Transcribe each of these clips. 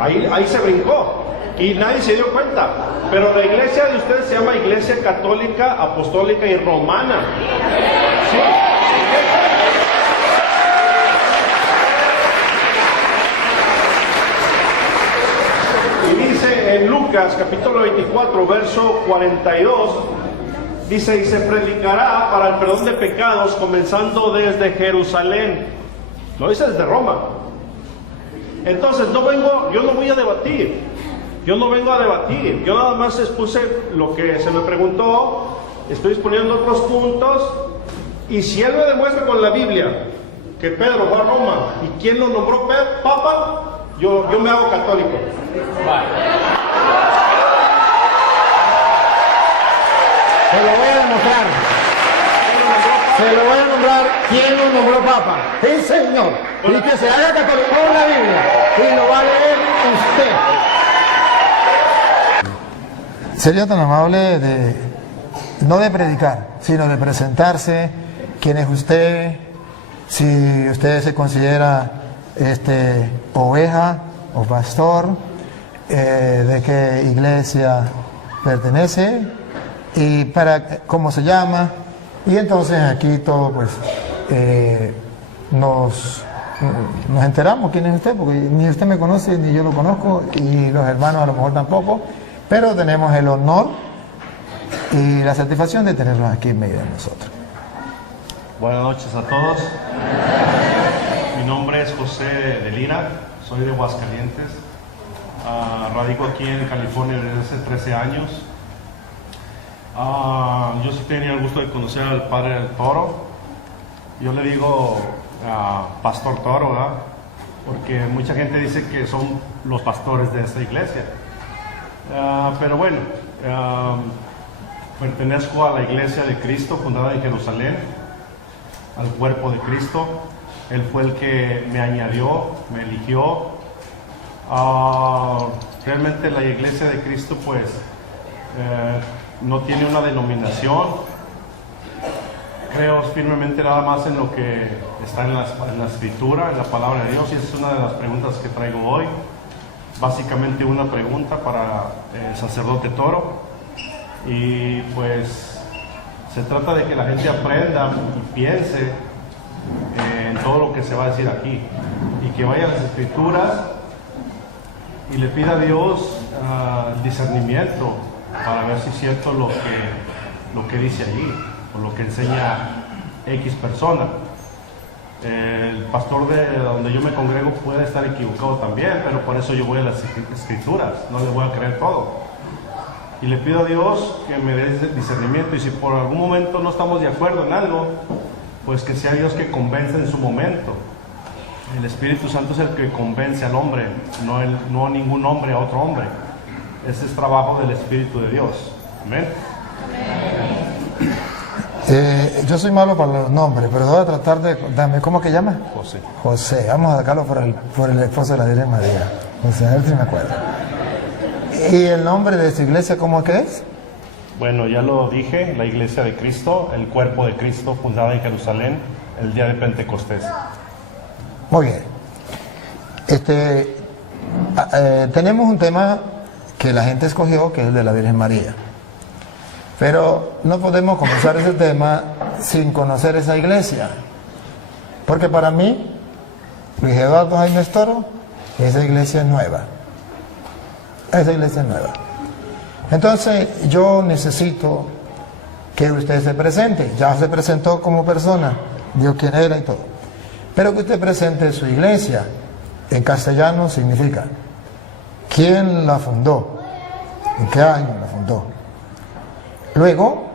Ahí se brincó y nadie se dio cuenta. Pero la iglesia de ustedes se llama Iglesia Católica, Apostólica y Romana. ¿Sí? Y dice en Lucas capítulo 24, verso 42, dice, y se predicará para el perdón de pecados comenzando desde Jerusalén. Lo dice desde Roma. Entonces yo no voy a debatir. Yo no vengo a debatir. Yo nada más expuse lo que se me preguntó. Estoy exponiendo otros puntos. Y si él me demuestra con la Biblia que Pedro fue a Roma y quién lo nombró Papa, yo me hago católico. Se lo voy a demostrar. Se lo voy a nombrar quién lo nombró Papa. Sí, señor. Y que se haga católico con la Biblia. Y lo va a leer usted. Sería tan amable no de predicar, sino de presentarse, quién es usted, si usted se considera oveja o pastor, de qué iglesia pertenece y cómo se llama, y entonces aquí todo pues nos enteramos quién es usted, porque ni usted me conoce ni yo lo conozco y los hermanos a lo mejor tampoco, pero tenemos el honor y la satisfacción de tenerlos aquí en medio de nosotros. Buenas noches a todos. Mi nombre es José de Lira, soy de Aguascalientes. Radico aquí en California desde hace 13 años. Yo sí tenía el gusto de conocer al Padre del Toro. Yo le digo Pastor Toro, ¿verdad? Porque mucha gente dice que son los pastores de esta iglesia. Pero bueno, pertenezco a la Iglesia de Cristo fundada en Jerusalén, al cuerpo de Cristo. Él fue el que me añadió, me eligió. Realmente la Iglesia de Cristo pues no tiene una denominación. Creo firmemente nada más en lo que está en la Escritura, en la Palabra de Dios, y esa es una de las preguntas que traigo hoy. Básicamente una pregunta para el sacerdote Toro, y pues se trata de que la gente aprenda y piense en todo lo que se va a decir aquí, y que vaya a las Escrituras y le pida a Dios discernimiento para ver si es cierto lo que dice allí o lo que enseña X persona. El pastor de donde yo me congrego puede estar equivocado también, pero por eso yo voy a las Escrituras, no le voy a creer todo. Y le pido a Dios que me dé discernimiento, y si por algún momento no estamos de acuerdo en algo, pues que sea Dios que convence en su momento. El Espíritu Santo es el que convence al hombre, no ningún hombre a otro hombre. Ese es trabajo del Espíritu de Dios. Amén. Yo soy malo para los nombres, pero voy a tratar de... ¿Cómo que llama? José. José, vamos a sacarlo por el esposo de la Virgen María. José, a ver si me acuerdo. ¿Y el nombre de su iglesia cómo que es? Bueno, ya lo dije, la Iglesia de Cristo, el cuerpo de Cristo, fundada en Jerusalén, el día de Pentecostés. Muy bien. Tenemos un tema que la gente escogió, que es el de la Virgen María. Pero no podemos comenzar ese tema sin conocer esa iglesia. Porque para mí, Luis Eduardo Jaime Toro, esa iglesia es nueva. Esa iglesia es nueva. Entonces, yo necesito que usted se presente. Ya se presentó como persona, dijo quién era y todo. Pero que usted presente su iglesia. En castellano significa quién la fundó, en qué año la fundó. Luego,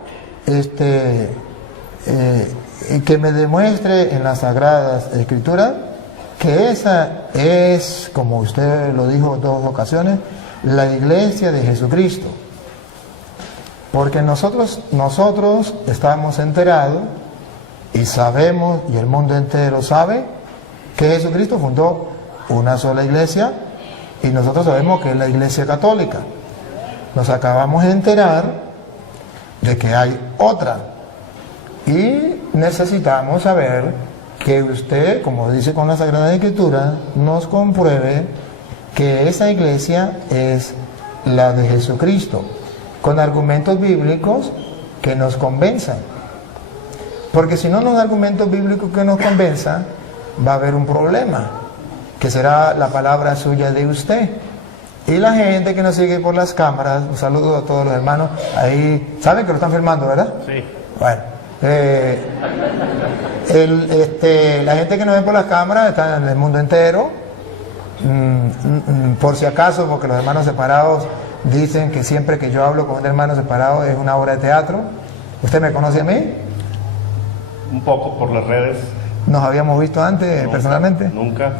que me demuestre en las Sagradas Escrituras que esa es, como usted lo dijo en 2 ocasiones, la iglesia de Jesucristo. Porque nosotros estamos enterados y sabemos, y el mundo entero sabe, que Jesucristo fundó una sola iglesia, y nosotros sabemos que es la Iglesia Católica. Nos acabamos de enterar de que hay otra, y necesitamos saber que usted, como dice con la Sagrada Escritura, nos compruebe que esa iglesia es la de Jesucristo, con argumentos bíblicos que nos convenzan. Porque si no nos da argumentos bíblicos que nos convenzan, va a haber un problema, que será la palabra suya de usted. Y la gente que nos sigue por las cámaras, un saludo a todos los hermanos, ahí, ¿saben que lo están filmando, verdad? Sí. Bueno, la gente que nos ve por las cámaras está en el mundo entero, por si acaso, porque los hermanos separados dicen que siempre que yo hablo con un hermano separado es una obra de teatro. ¿Usted me conoce a mí? Un poco por las redes. ¿Nos habíamos visto antes No, personalmente? Nunca.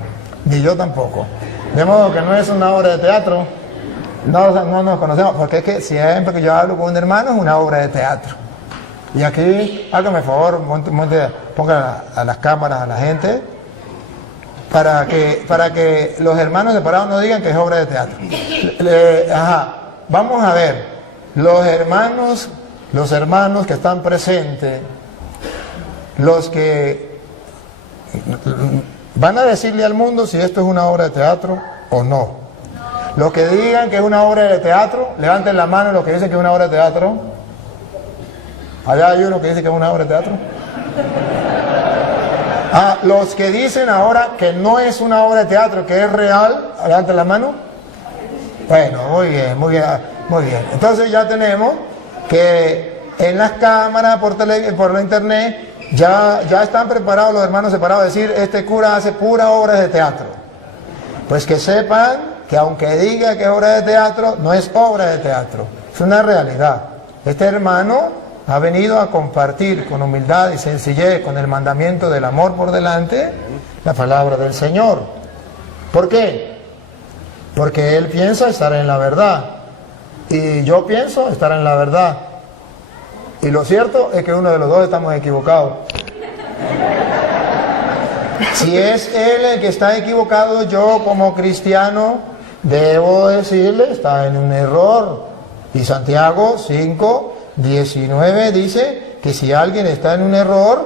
Ni yo tampoco. De modo que no es una obra de teatro. No nos conocemos, porque es que siempre que yo hablo con un hermano es una obra de teatro. Y aquí, hágame el favor, ponga a las cámaras a la gente, para que los hermanos separados no digan que es obra de teatro. Vamos a ver, los hermanos que están presentes, los que van a decirle al mundo si esto es una obra de teatro o no. Los que digan que es una obra de teatro, levanten la mano los que dicen que es una obra de teatro. Allá hay uno que dice que es una obra de teatro. Los que dicen ahora que no es una obra de teatro, que es real, levanten la mano. Bueno, muy bien, muy bien, muy bien. Entonces ya tenemos que en las cámaras, por la internet, ya están preparados los hermanos separados a decir, este cura hace pura obra de teatro. Pues que sepan que aunque diga que es obra de teatro, no es obra de teatro, es una realidad. Este hermano ha venido a compartir con humildad y sencillez, con el mandamiento del amor por delante, la palabra del Señor. ¿Por qué? Porque él piensa estar en la verdad y yo pienso estar en la verdad. Y lo cierto es que uno de los dos estamos equivocados. Si es él el que está equivocado, yo como cristiano debo decirle, está en un error. Y Santiago 5:19 dice que si alguien está en un error,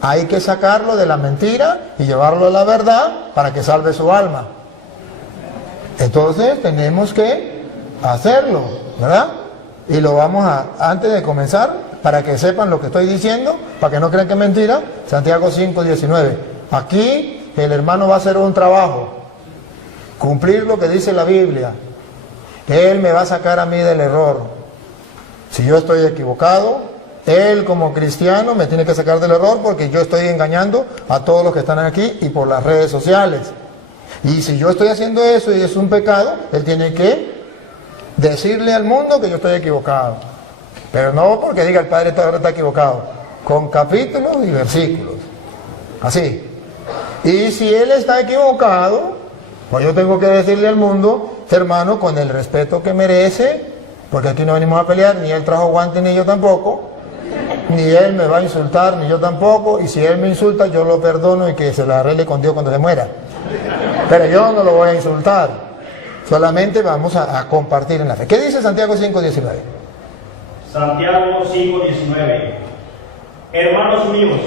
hay que sacarlo de la mentira y llevarlo a la verdad para que salve su alma. Entonces tenemos que hacerlo, ¿verdad? Y lo vamos antes de comenzar, para que sepan lo que estoy diciendo, para que no crean que es mentira, Santiago 5:19. Aquí el hermano va a hacer un trabajo, cumplir lo que dice la Biblia. Él me va a sacar a mí del error. Si yo estoy equivocado, él como cristiano me tiene que sacar del error, porque yo estoy engañando a todos los que están aquí y por las redes sociales. Y si yo estoy haciendo eso y es un pecado, él tiene que decirle al mundo que yo estoy equivocado. Pero no porque diga el padre está equivocado, con capítulos y versículos. Así. Y si él está equivocado, pues yo tengo que decirle al mundo, hermano, con el respeto que merece, porque aquí no venimos a pelear, ni él trajo guantes ni yo tampoco, ni él me va a insultar, ni yo tampoco, y si él me insulta, yo lo perdono y que se lo arregle con Dios cuando se muera. Pero yo no lo voy a insultar, solamente vamos a compartir en la fe. ¿Qué dice Santiago 5:19? Santiago 5:19. Hermanos míos,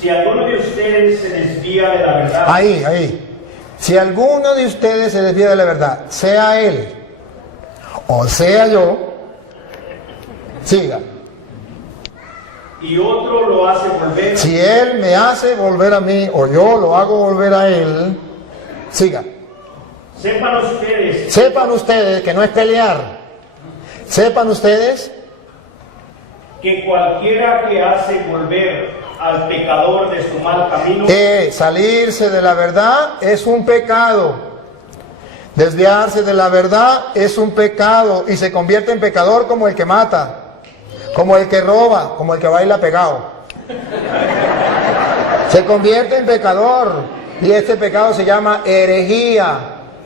si alguno de ustedes se desvía de la verdad... Ahí. Si alguno de ustedes se desvía de la verdad, sea él o sea yo, siga. Y otro lo hace volver... Si él me hace volver a mí o yo lo hago volver a él, siga. Sepan ustedes que no es pelear. Sepan ustedes que cualquiera que hace volver al pecador de su mal camino... salirse de la verdad es un pecado. Desviarse de la verdad es un pecado y se convierte en pecador como el que mata, como el que roba, como el que baila pegado. Se convierte en pecador y este pecado se llama herejía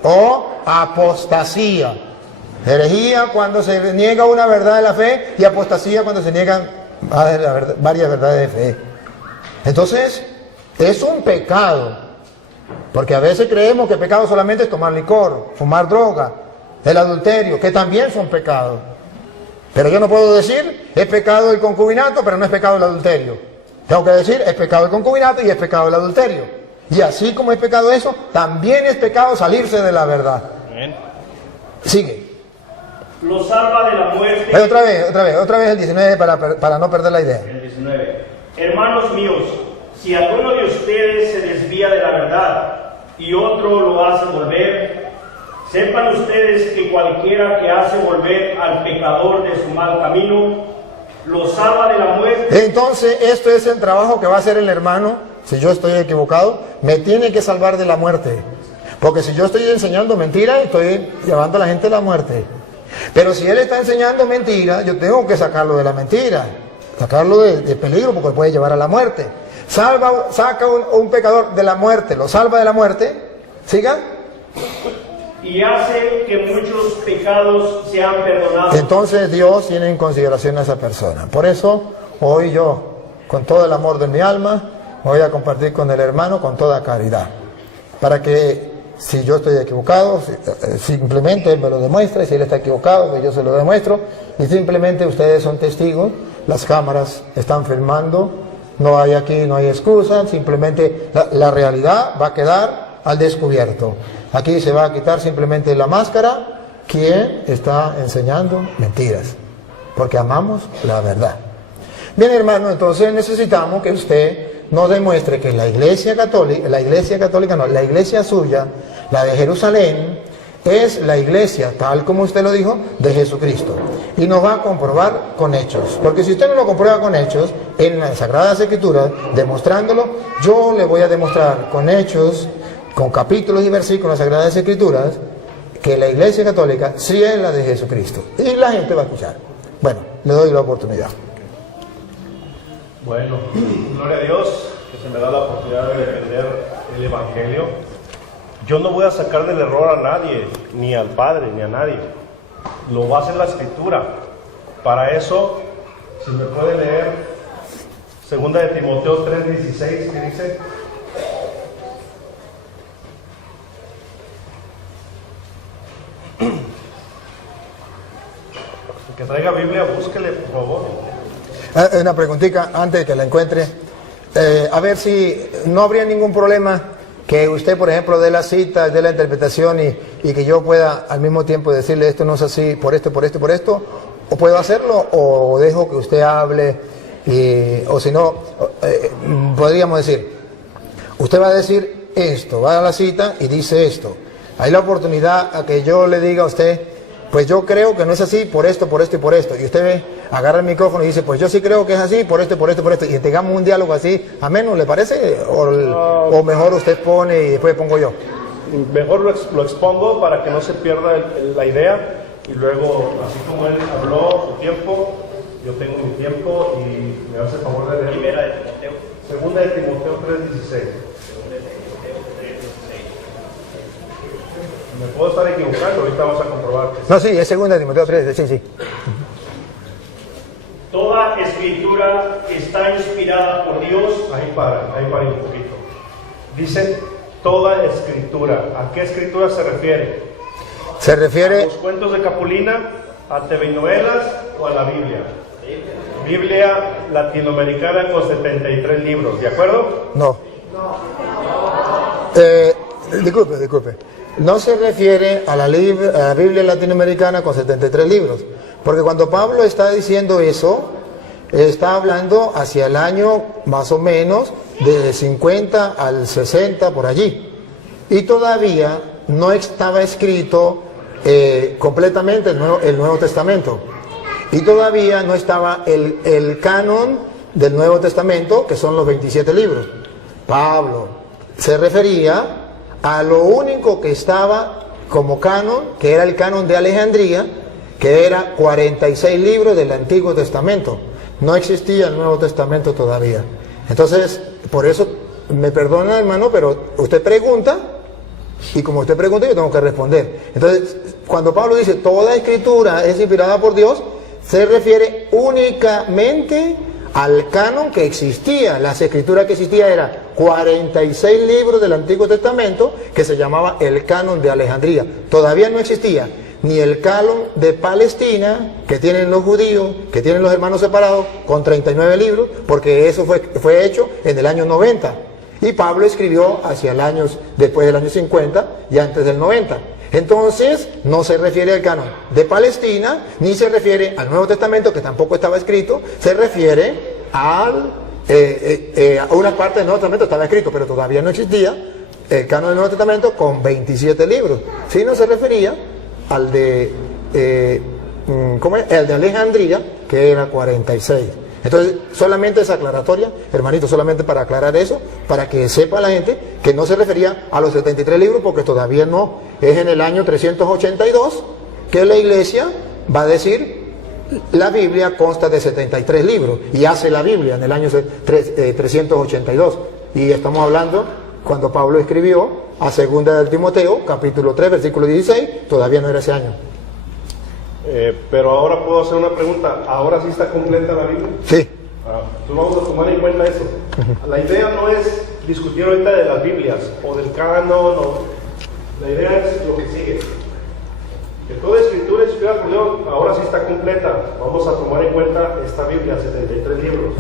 o apostasía. Herejía cuando se niega una verdad de la fe y apostasía cuando se niegan varias verdades de fe. Entonces, es un pecado, porque a veces creemos que pecado solamente es tomar licor, fumar droga, el adulterio, que también son pecados. Pero yo no puedo decir, es pecado el concubinato, pero no es pecado el adulterio. Tengo que decir, es pecado el concubinato y es pecado el adulterio. Y así como es pecado eso, también es pecado salirse de la verdad. Amén. Sigue. Lo salva de la muerte. Otra vez el 19 para no perder la idea. El 19. Hermanos míos, si alguno de ustedes se desvía de la verdad y otro lo hace volver, sepan ustedes que cualquiera que hace volver al pecador de su mal camino, lo salva de la muerte. Entonces, esto es el trabajo que va a hacer el hermano. Si yo estoy equivocado, me tiene que salvar de la muerte. Porque si yo estoy enseñando mentira, estoy llevando a la gente a la muerte. Pero si él está enseñando mentira, yo tengo que sacarlo de la mentira, sacarlo de peligro, porque puede llevar a la muerte. Saca un pecador de la muerte, lo salva de la muerte. ¿Siga? Y hace que muchos pecados sean perdonados. Entonces Dios tiene en consideración a esa persona. Por eso hoy yo, con todo el amor de mi alma, voy a compartir con el hermano con toda caridad. Para que si yo estoy equivocado, simplemente él me lo demuestra, y si él está equivocado, pues yo se lo demuestro, y simplemente ustedes son testigos, las cámaras están filmando, no hay excusa, simplemente la realidad va a quedar al descubierto. Aquí se va a quitar simplemente la máscara, quien está enseñando mentiras, porque amamos la verdad. Bien, hermano, entonces necesitamos que usted nos demuestre que la iglesia suya, la de Jerusalén, es la iglesia, tal como usted lo dijo, de Jesucristo. Y nos va a comprobar con hechos. Porque si usted no lo comprueba con hechos, en las Sagradas Escrituras, demostrándolo, yo le voy a demostrar con hechos, con capítulos y versículos de las Sagradas Escrituras, que la iglesia católica sí es la de Jesucristo. Y la gente va a escuchar. Bueno, le doy la oportunidad. Bueno, gloria a Dios que se me da la oportunidad de defender el Evangelio. Yo no voy a sacar del error a nadie, ni al Padre, ni a nadie. Lo va a hacer la Escritura. Para eso, si me puede leer 2 de Timoteo 3:16, que dice: el que traiga Biblia, búsquele, por favor. Una preguntita antes de que la encuentre. A ver si no habría ningún problema que usted, por ejemplo, dé la cita, dé la interpretación y que yo pueda al mismo tiempo decirle esto no es así, por esto, o puedo hacerlo, o dejo que usted hable, o si no, podríamos decir, usted va a decir esto, va a la cita y dice esto. Hay la oportunidad a que yo le diga a usted, pues yo creo que no es así, por esto, y por esto. Y usted agarra el micrófono y dice, pues yo sí creo que es así, por esto. Y tengamos un diálogo así, ameno, ¿le parece? O mejor usted pone y después pongo yo. Mejor lo expongo para que no se pierda la idea. Y luego, así como él habló su tiempo, yo tengo mi tiempo y me hace el favor de leer. Primera de Timoteo. Segunda de Timoteo 3:16. Me puedo estar equivocando, ahorita vamos a comprobar. No, sí, es segunda de Timoteo 3, sí. Toda escritura está inspirada por Dios. Ahí para un poquito. Dice toda escritura. ¿A qué escritura se refiere? Se refiere... ¿A los cuentos de Capulina, a telenovelas o a la Biblia? Biblia latinoamericana con 73 libros, ¿de acuerdo? No. Disculpe. No se refiere a la Biblia latinoamericana con 73 libros. Porque cuando Pablo está diciendo eso, está hablando hacia el año más o menos de 50 al 60 por allí. Y todavía no estaba escrito completamente el Nuevo Testamento. Y todavía no estaba el canon del Nuevo Testamento, que son los 27 libros. Pablo se refería a lo único que estaba como canon, que era el canon de Alejandría, que era 46 libros del Antiguo Testamento. No existía el Nuevo Testamento todavía. Entonces, por eso, me perdona, hermano, pero usted pregunta, y como usted pregunta, yo tengo que responder. Entonces, cuando Pablo dice, toda escritura es inspirada por Dios, se refiere únicamente al canon que existía. Las escrituras que existía eran 46 libros del Antiguo Testamento, que se llamaba el canon de Alejandría. Todavía no existía ni el canon de Palestina, que tienen los judíos, que tienen los hermanos separados, con 39 libros, porque eso fue hecho en el año 90. y Pablo escribió hacia el año, después del año 50 y antes del 90. Entonces, no se refiere al canon de Palestina, ni se refiere al Nuevo Testamento, que tampoco estaba escrito, se refiere a una parte del Nuevo Testamento estaba escrito, pero todavía no existía el canon del Nuevo Testamento con 27 libros, sino se refería al de, el de Alejandría, que era 46. Entonces, solamente esa aclaratoria, hermanito, solamente para aclarar eso, para que sepa la gente que no se refería a los 73 libros, porque todavía no, es en el año 382 que la iglesia va a decir, la Biblia consta de 73 libros, y hace la Biblia en el año 382, y estamos hablando cuando Pablo escribió a 2 de Timoteo, capítulo 3, versículo 16, todavía no era ese año. Pero ahora puedo hacer una pregunta. ¿Ahora sí está completa la Biblia? Sí. Entonces vamos a tomar en cuenta eso. La idea no es discutir ahorita de las Biblias o del canon, no. La idea es lo que sigue. Que toda escritura inspirada por Dios ahora sí está completa. Vamos a tomar en cuenta esta Biblia, 73 libros.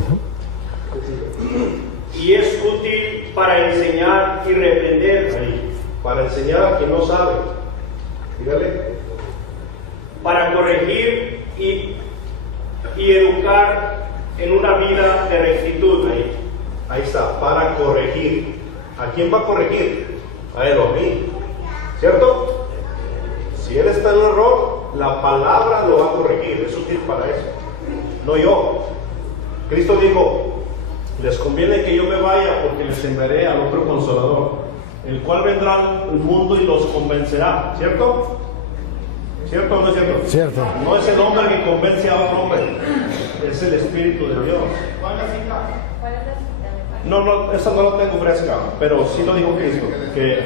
Y es útil para enseñar y reprender. Ahí. Para enseñar a quien no sabe. Dígale. Para corregir y educar en una vida de rectitud. Ahí está, para corregir. ¿A quién va a corregir? A él o a mí, ¿cierto? Si él está en un error, la palabra lo va a corregir, es útil para eso, no yo. Cristo dijo, les conviene que yo me vaya porque les enviaré al otro Consolador, el cual vendrá al mundo y los convencerá, ¿cierto? ¿Cierto o no es cierto? Cierto. No es el hombre que convence a otro hombre, es el Espíritu de Dios. No, esa no la tengo fresca, pero sí lo dijo Cristo, que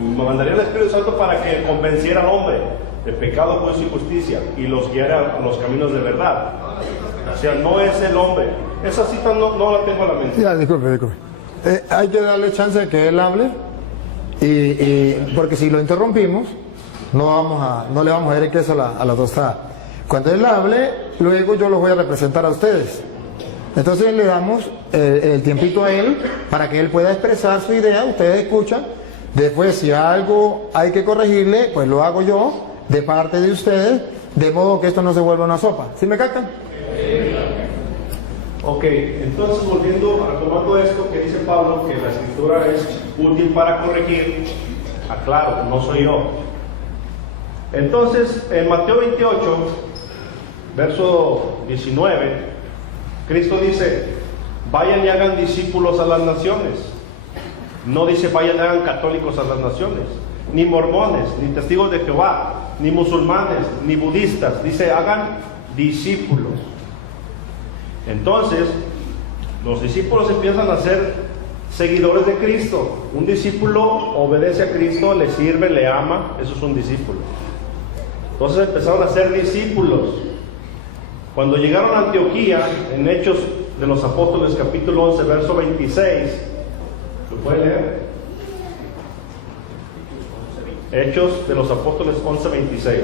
me mandaría el Espíritu Santo para que convenciera al hombre de pecado, juicio y justicia, y los guiara a los caminos de verdad. O sea, no es el hombre. Esa cita no la tengo a la mente. Ya, disculpe. Hay que darle chance de que él hable, porque si lo interrumpimos, no le vamos a dar el queso a la tostada. Cuando él hable, luego yo los voy a representar a ustedes. Entonces le damos el tiempito a él para que él pueda expresar su idea, ustedes escuchan. Después, si algo hay que corregirle, pues lo hago yo, de parte de ustedes, de modo que esto no se vuelva una sopa. ¿Sí me captan? Ok, entonces volviendo a tomando esto que dice Pablo, que la escritura es útil para corregir, aclaro, no soy yo. Entonces, en Mateo 28, verso 19, Cristo dice, vayan y hagan discípulos a las naciones. No dice vayan y hagan católicos a las naciones, ni mormones, ni testigos de Jehová, ni musulmanes, ni budistas. Dice hagan discípulos. Entonces, los discípulos empiezan a ser seguidores de Cristo. Un discípulo obedece a Cristo, le sirve, le ama, eso es un discípulo. Entonces empezaron a ser discípulos. Cuando llegaron a Antioquía, en Hechos de los Apóstoles, capítulo 11, verso 26, ¿lo puede leer? Hechos de los Apóstoles 11, 26.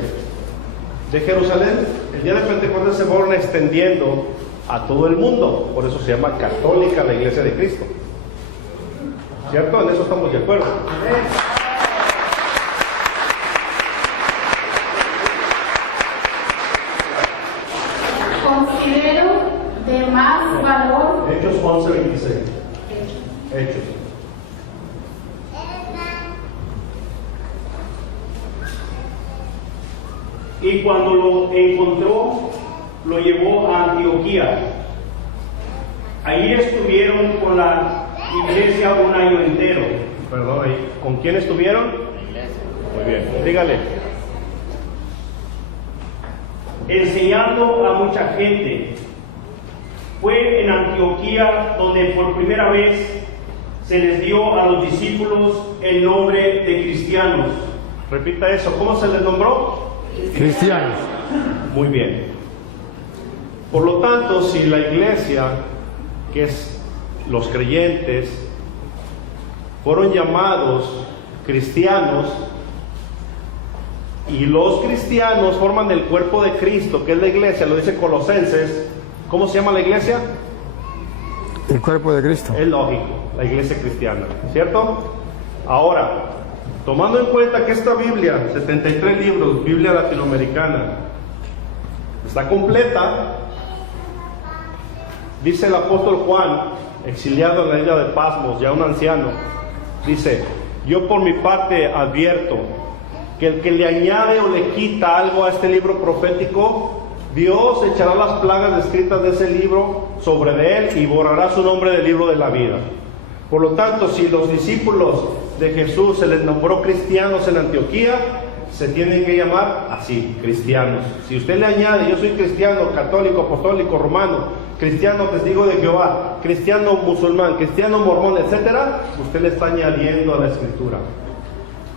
De Jerusalén, el día de Pentecostés se fueron extendiendo a todo el mundo, por eso se llama católica la Iglesia de Cristo. ¿Cierto? En eso estamos de acuerdo. Considero de más valor. Hechos 11, 26. Hechos. Y cuando lo encontró, lo llevó a Antioquía. Allí estuvieron con la iglesia un año entero. Perdón, ¿con quién estuvieron? Muy bien, dígale. Enseñando a mucha gente. Fue en Antioquía donde por primera vez se les dio a los discípulos el nombre de cristianos. Repita eso, ¿cómo se les nombró? Cristianos. Muy bien. Por lo tanto, si la iglesia, que es los creyentes, fueron llamados cristianos, y los cristianos forman el cuerpo de Cristo, que es la iglesia, lo dice Colosenses, ¿cómo se llama la iglesia? El cuerpo de Cristo. Es lógico. la iglesia cristiana, ¿cierto? Ahora, tomando en cuenta que esta Biblia, 73 libros, Biblia latinoamericana, está completa, dice el apóstol Juan, exiliado en la isla de Pasmos, ya un anciano, dice: yo por mi parte advierto que el que le añade o le quita algo a este libro profético, Dios echará las plagas descritas de ese libro sobre de él y borrará su nombre del libro de la vida. Por lo tanto, si los discípulos de Jesús se les nombró cristianos en Antioquía, se tienen que llamar así, cristianos. Si usted le añade: yo soy cristiano, católico, apostólico, romano, cristiano, testigo de Jehová, cristiano musulmán, cristiano mormón, etcétera, usted le está añadiendo a la escritura.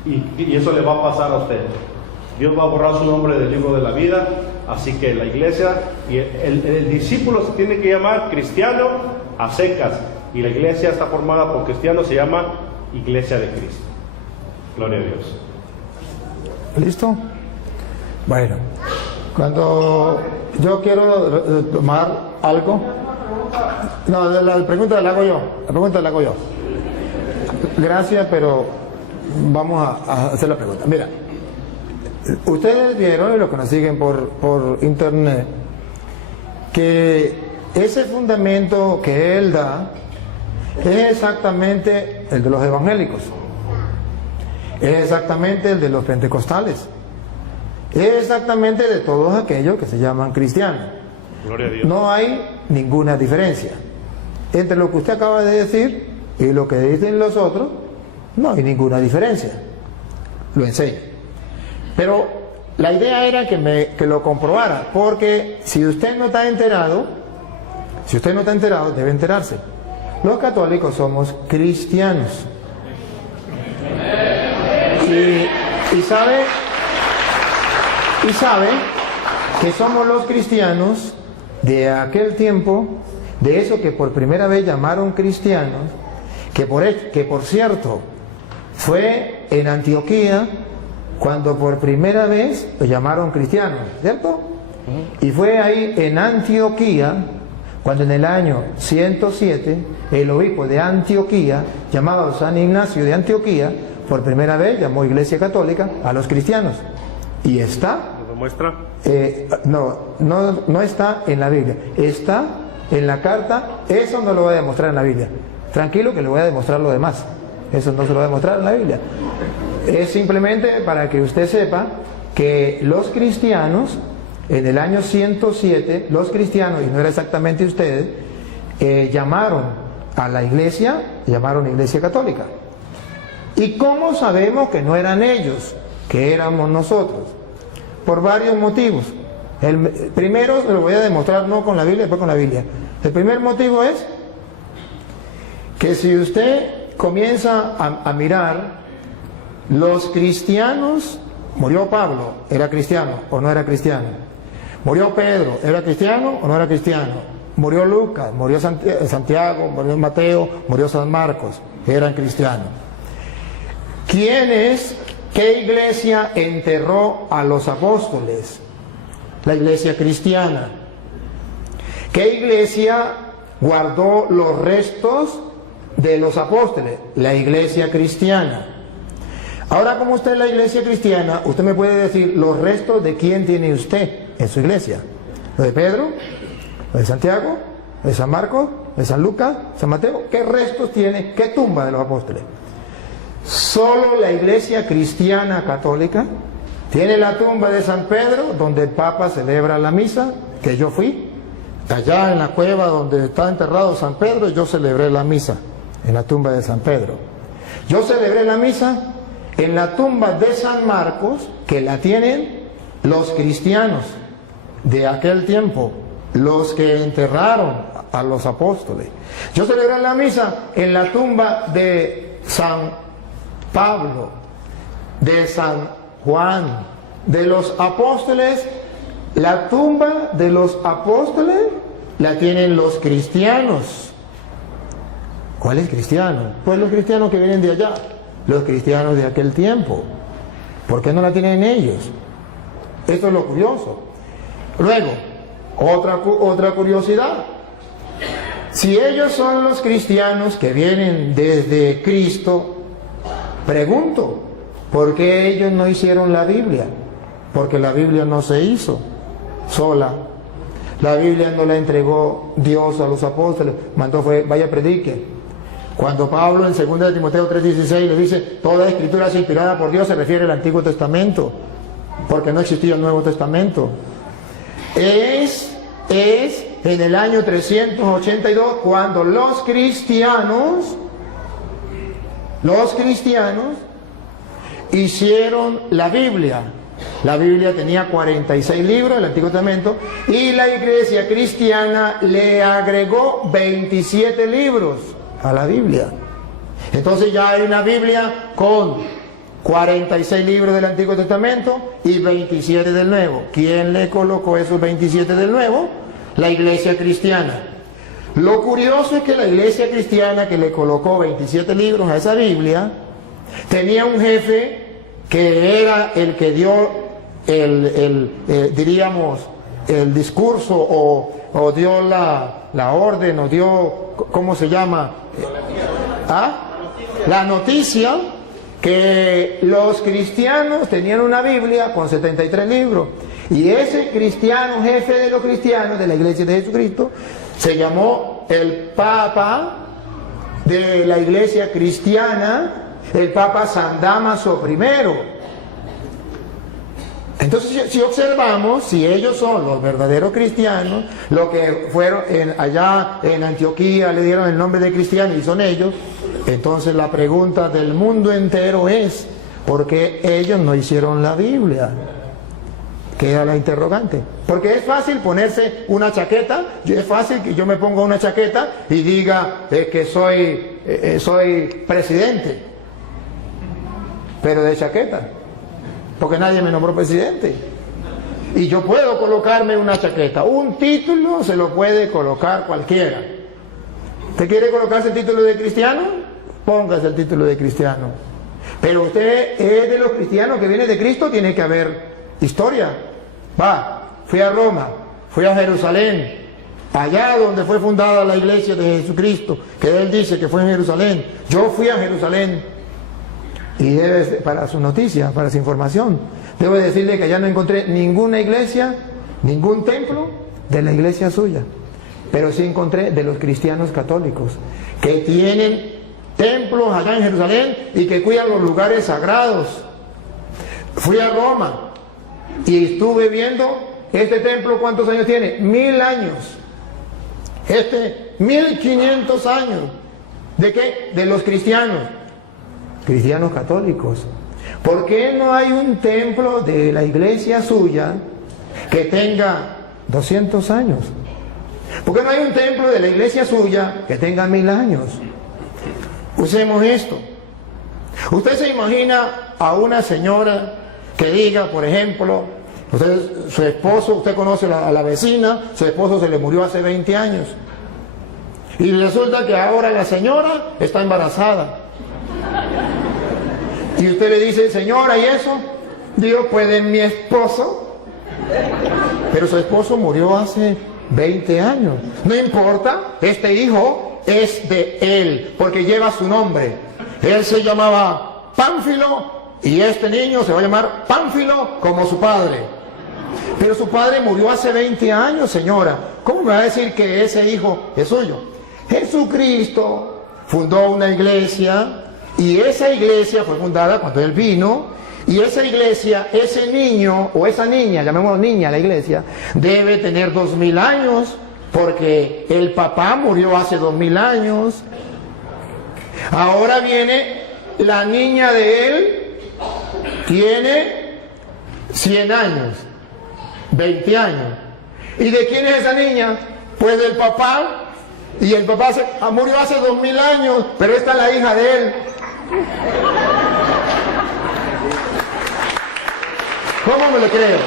Y eso le va a pasar a usted. Dios va a borrar su nombre del libro de la vida. Así que la iglesia y el discípulo se tiene que llamar cristiano a secas. Y la iglesia está formada por cristianos, se llama Iglesia de Cristo. Gloria a Dios. ¿Listo? Bueno, cuando yo quiero tomar algo, no, la pregunta la hago yo. La pregunta la hago yo. Gracias, pero vamos a hacer la pregunta. Mira, ustedes vieron, y los que nos siguen por internet, que ese fundamento que él da es exactamente el de los evangélicos, es exactamente el de los pentecostales, es exactamente de todos aquellos que se llaman cristianos. Gloria a Dios. No hay ninguna diferencia entre lo que usted acaba de decir y lo que dicen los otros. No hay ninguna diferencia. Lo enseño. Pero la idea era que lo comprobara, porque si usted no está enterado, debe enterarse. Los católicos somos cristianos. Y sabe que somos los cristianos de aquel tiempo, de eso que por primera vez llamaron cristianos, que por cierto fue en Antioquía cuando por primera vez lo llamaron cristianos, ¿cierto? Y fue ahí en Antioquía cuando en el año 107 el obispo de Antioquía, llamado San Ignacio de Antioquía, por primera vez llamó Iglesia Católica a los cristianos. Y está, ¿Lo muestra? no está en la Biblia, está en la carta. Eso no lo voy a demostrar en la Biblia, tranquilo que le voy a demostrar lo demás. Eso no se lo voy a demostrar en la Biblia. Es simplemente para que usted sepa que los cristianos, en el año 107, los cristianos, y no era exactamente ustedes, llamaron a la iglesia, llamaron Iglesia Católica. ¿Y cómo sabemos que no eran ellos, que éramos nosotros? Por varios motivos. El primero se lo voy a demostrar no con la Biblia, después con la Biblia. El primer motivo es que si usted comienza a mirar, los cristianos, murió Pablo, ¿era cristiano o no era cristiano? Murió Pedro, ¿era cristiano o no era cristiano? Murió Lucas, murió Santiago, murió Mateo, murió San Marcos, eran cristianos. ¿Qué iglesia enterró a los apóstoles? La iglesia cristiana. ¿Qué iglesia guardó los restos de los apóstoles? La iglesia cristiana. Ahora, como usted es la iglesia cristiana, usted me puede decir los restos de quién tiene usted en su iglesia. ¿Lo de Pedro? ¿Lo de Santiago? ¿Lo de San Marcos? ¿Lo de San Lucas? ¿San Mateo? ¿Qué restos tiene? ¿Qué tumba de los apóstoles? Solo la iglesia cristiana católica tiene la tumba de San Pedro, donde el Papa celebra la misa, que yo fui. Allá en la cueva donde está enterrado San Pedro, yo celebré la misa en la tumba de San Pedro. Yo celebré la misa en la tumba de San Marcos, que la tienen los cristianos de aquel tiempo, los que enterraron a los apóstoles. Yo celebré la misa en la tumba de San Pablo, de San Juan, de los apóstoles. La tumba de los apóstoles la tienen los cristianos. ¿Cuáles cristianos? Pues los cristianos que vienen de allá, los cristianos de aquel tiempo. ¿Por qué no la tienen ellos? Esto es lo curioso. Luego, otra curiosidad. Si ellos son los cristianos que vienen desde Cristo, pregunto, ¿por qué ellos no hicieron la Biblia? Porque la Biblia no se hizo sola. La Biblia no la entregó Dios a los apóstoles, mandó fue, vaya predique. Cuando Pablo en 2 de Timoteo 3:16 le dice, toda escritura es inspirada por Dios, se refiere al Antiguo Testamento, porque no existía el Nuevo Testamento. Es en el año 382 cuando los cristianos hicieron la Biblia. La Biblia tenía 46 libros, el Antiguo Testamento, y la iglesia cristiana le agregó 27 libros a la Biblia. Entonces ya hay una Biblia con 46 libros del Antiguo Testamento y 27 del Nuevo. ¿Quién le colocó esos 27 del Nuevo? La iglesia cristiana. Lo curioso es que la iglesia cristiana que le colocó 27 libros a esa Biblia tenía un jefe que era el que dio diríamos, el discurso o dio la orden o dio, ¿cómo se llama? La noticia que los cristianos tenían una Biblia con 73 libros. Y ese cristiano, jefe de los cristianos de la iglesia de Jesucristo, se llamó el Papa de la iglesia cristiana, el Papa San Dámaso I. Entonces, si observamos, si ellos son los verdaderos cristianos, lo que fueron allá en Antioquía le dieron el nombre de cristianos y son ellos, entonces la pregunta del mundo entero es, ¿por qué ellos no hicieron la Biblia? Queda la interrogante. Porque es fácil ponerse una chaqueta, es fácil que yo me ponga una chaqueta y diga que soy presidente, pero de chaqueta, porque nadie me nombró presidente. Y yo puedo colocarme una chaqueta, un título se lo puede colocar cualquiera. ¿Usted quiere colocarse el título de cristiano? Póngase el título de cristiano. Pero usted es de los cristianos que viene de Cristo, tiene que haber historia. Fui a Roma, fui a Jerusalén, allá donde fue fundada la iglesia de Jesucristo, que él dice que fue en Jerusalén. Yo fui a Jerusalén y para su noticia, para su información, debo decirle que allá no encontré ninguna iglesia, ningún templo de la iglesia suya, pero sí encontré de los cristianos católicos que tienen templos allá en Jerusalén y que cuidan los lugares sagrados. Fui a Roma y estuve viendo este templo, ¿cuántos años tiene? 1000 años. 1500 años. ¿De qué? De los cristianos católicos. ¿Por qué no hay un templo de la iglesia suya que tenga 200 años? ¿Por qué no hay un templo de la iglesia suya que tenga 1000 años? Usemos esto. Usted se imagina a una señora que diga, por ejemplo, su esposo, usted conoce a la vecina, su esposo se le murió hace 20 años. Y resulta que ahora la señora está embarazada. Y usted le dice, señora, ¿y eso? Digo, pues de mi esposo. Pero su esposo murió hace 20 años. No importa, este hijo es de él, porque lleva su nombre. Él se llamaba Pánfilo y este niño se va a llamar Pánfilo como su padre. Pero su padre murió hace 20 años, señora. ¿Cómo me va a decir que ese hijo es suyo? Jesucristo fundó una iglesia y esa iglesia fue fundada cuando él vino, y esa iglesia, ese niño o esa niña, llamémoslo niña la iglesia, debe tener 2000 años, porque el papá murió hace 2000 años. Ahora viene la niña de él, tiene 100 años, 20 años. ¿Y de quién es esa niña? Pues del papá. Y el papá murió hace 2000 años, pero esta es la hija de él. ¿Cómo me lo creo?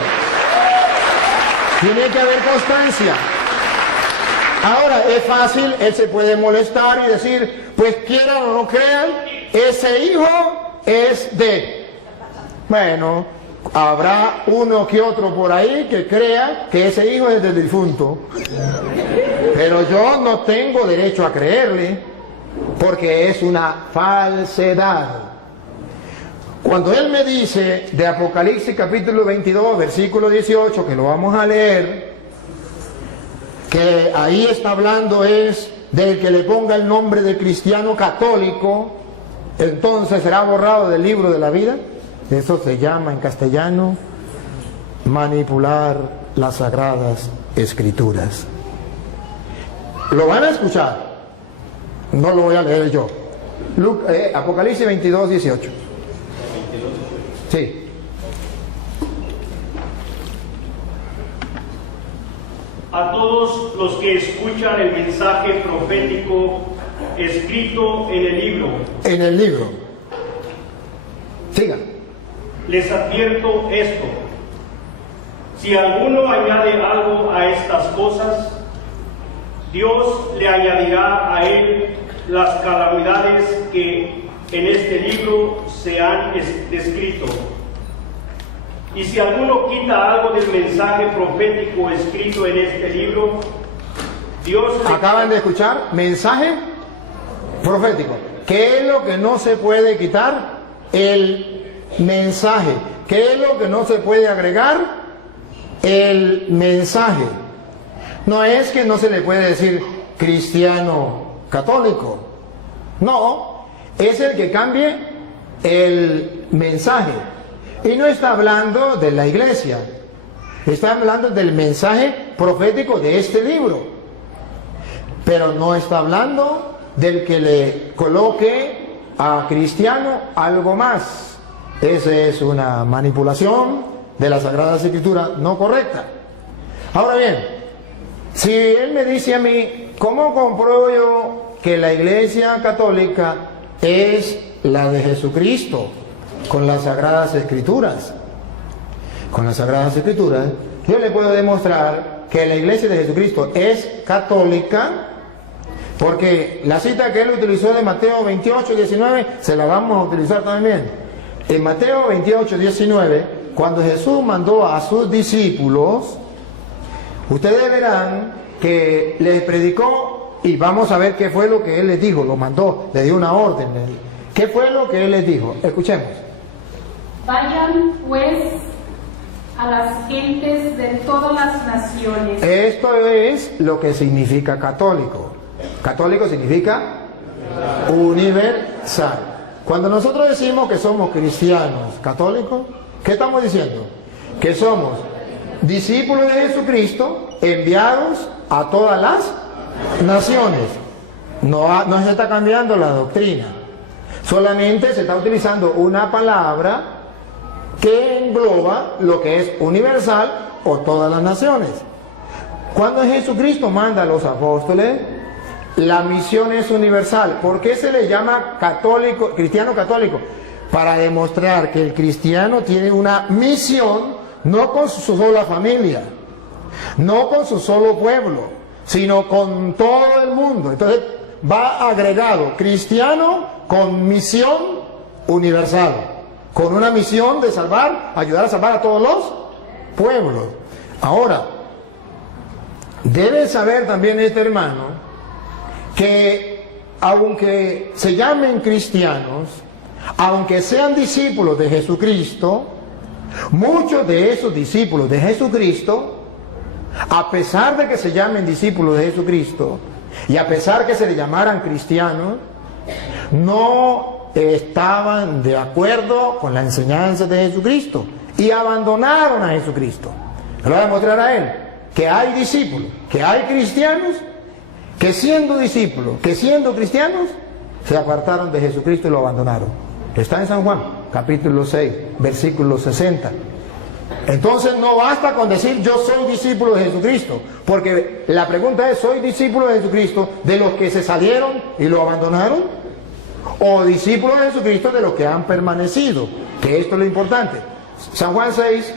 Tiene que haber constancia. Ahora, es fácil, él se puede molestar y decir, pues quieran o no crean, ese hijo es de... Bueno, Habrá uno que otro por ahí que crea que ese hijo es del difunto. Pero yo no tengo derecho a creerle, porque es una falsedad. Cuando él me dice de Apocalipsis capítulo 22, versículo 18, que lo vamos a leer, que ahí está hablando es del que le ponga el nombre de cristiano católico, entonces será borrado del libro de la vida. Eso se llama en castellano manipular las sagradas escrituras. Lo van a escuchar, no lo voy a leer yo. Apocalipsis 22, 18. Sí. A todos los que escuchan el mensaje profético escrito en el libro. En el libro. Siga. Les advierto esto: si alguno añade algo a estas cosas, Dios le añadirá a él las calamidades que en este libro se han descrito. Y si alguno quita algo del mensaje profético escrito en este libro, Dios le... Acaban de escuchar, mensaje profético. ¿Qué es lo que no se puede quitar? El mensaje. ¿Qué es lo que no se puede agregar? El mensaje. No es que no se le puede decir cristiano católico. No, es el que cambie el mensaje. Y no está hablando de la iglesia, está hablando del mensaje profético de este libro. Pero no está hablando del que le coloque a cristiano algo más. Esa es una manipulación de la Sagrada Escritura no correcta. Ahora bien, si él me dice a mí, ¿cómo compruebo yo que la iglesia católica es la de Jesucristo? Con las Sagradas Escrituras. Con las Sagradas Escrituras, yo le puedo demostrar que la iglesia de Jesucristo es católica, porque la cita que él utilizó de Mateo 28, 19, se la vamos a utilizar también. En Mateo 28, 19, cuando Jesús mandó a sus discípulos, ustedes verán que les predicó, y vamos a ver qué fue lo que él les dijo, lo mandó, le dio una orden. ¿Qué fue lo que él les dijo? Escuchemos. Vayan pues a las gentes de todas las naciones. Esto es lo que significa católico. Católico significa universal. Cuando nosotros decimos que somos cristianos católicos, ¿qué estamos diciendo? Que somos discípulos de Jesucristo enviados a todas las naciones. No se está cambiando la doctrina. Solamente se está utilizando una palabra que engloba lo que es universal o todas las naciones. Cuando Jesucristo manda a los apóstoles, la misión es universal. ¿Por qué se le llama católico, cristiano católico? Para demostrar que el cristiano tiene una misión, no con su sola familia, no con su solo pueblo, sino con todo el mundo. Entonces va agregado cristiano con misión universal, con una misión de salvar, ayudar a salvar a todos los pueblos. Ahora, debe saber también este hermano que aunque se llamen cristianos, aunque sean discípulos de Jesucristo, muchos de esos discípulos de Jesucristo, a pesar de que se llamen discípulos de Jesucristo y a pesar que se le llamaran cristianos, no estaban de acuerdo con la enseñanza de Jesucristo y abandonaron a Jesucristo. Le voy a mostrar a él que hay discípulos, que hay cristianos que siendo discípulos, que siendo cristianos, se apartaron de Jesucristo y lo abandonaron. Está en San Juan, capítulo 6, versículo 60. Entonces no basta con decir yo soy discípulo de Jesucristo, porque la pregunta es, ¿soy discípulo de Jesucristo de los que se salieron y lo abandonaron? ¿O discípulo de Jesucristo de los que han permanecido? Que esto es lo importante. San Juan 6,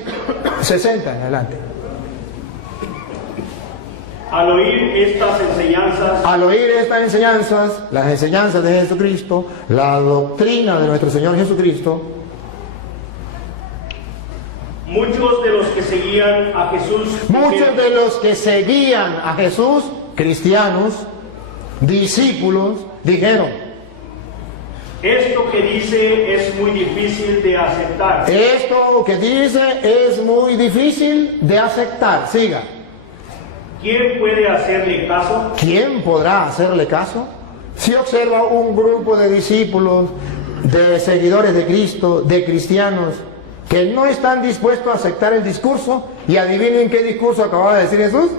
60 en adelante. Al oír estas enseñanzas, las enseñanzas de Jesucristo, la doctrina de nuestro Señor Jesucristo, muchos de los que seguían a Jesús, Muchos de los que seguían a Jesús, cristianos, discípulos, dijeron: esto que dice es muy difícil de aceptar. esto que dice es muy difícil de aceptar. Siga. ¿Quién puede hacerle caso? ¿Quién podrá hacerle caso? Si observa un grupo de discípulos, de seguidores de Cristo, de cristianos, que no están dispuestos a aceptar el discurso, y adivinen qué discurso acababa de decir Jesús.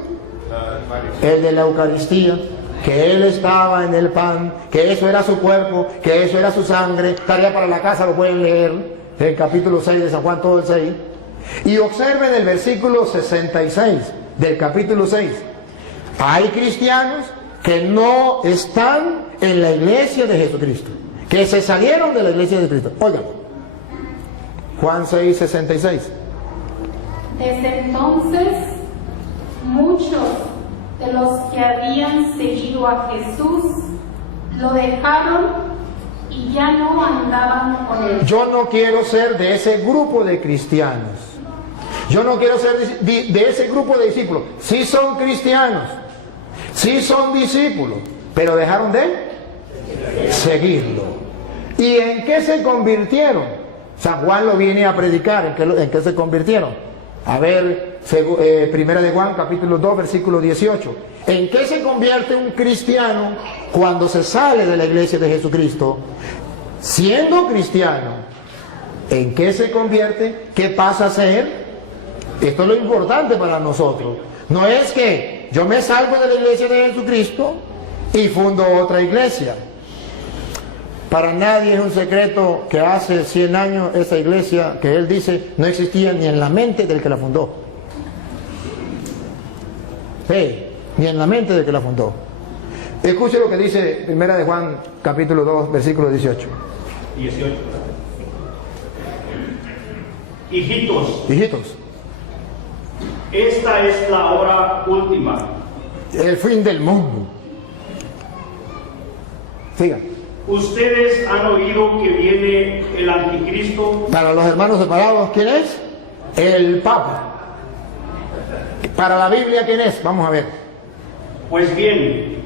El de la Eucaristía, que Él estaba en el pan, que eso era su cuerpo, que eso era su sangre. Tarea para la casa, lo pueden leer, el capítulo 6 de San Juan, todo el 6. Y observen el versículo 66 del capítulo 6. Hay cristianos que no están en la iglesia de Jesucristo, que se salieron de la iglesia de Cristo. Oigan, Juan 6, 66. Desde entonces, muchos de los que habían seguido a Jesús lo dejaron y ya no andaban con él. Yo no quiero ser de ese grupo de cristianos. Yo no quiero ser de ese grupo de discípulos. Sí son cristianos, sí son discípulos, pero dejaron de seguirlo. ¿Y en qué se convirtieron? San Juan lo viene a predicar. ¿En qué se convirtieron? A ver, primera de Juan, capítulo 2, versículo 18. ¿En qué se convierte un cristiano cuando se sale de la iglesia de Jesucristo? Siendo cristiano, ¿en qué se convierte? ¿Qué pasa a ser? Esto es lo importante para nosotros. No es que yo me salgo de la iglesia de Jesucristo y fundo otra iglesia. Para nadie es un secreto que hace 100 años esa iglesia, que él dice, no existía ni en la mente del que la fundó. Sí, ni en la mente del que la fundó. Escuche lo que dice primera de Juan, capítulo 2, versículo 18. 18. Hijitos, esta es la hora última. el fin del mundo. Siga. Ustedes han oído que viene el anticristo. Para los hermanos separados, ¿quién es? El Papa. Para la Biblia, ¿quién es? Vamos a ver. Pues bien,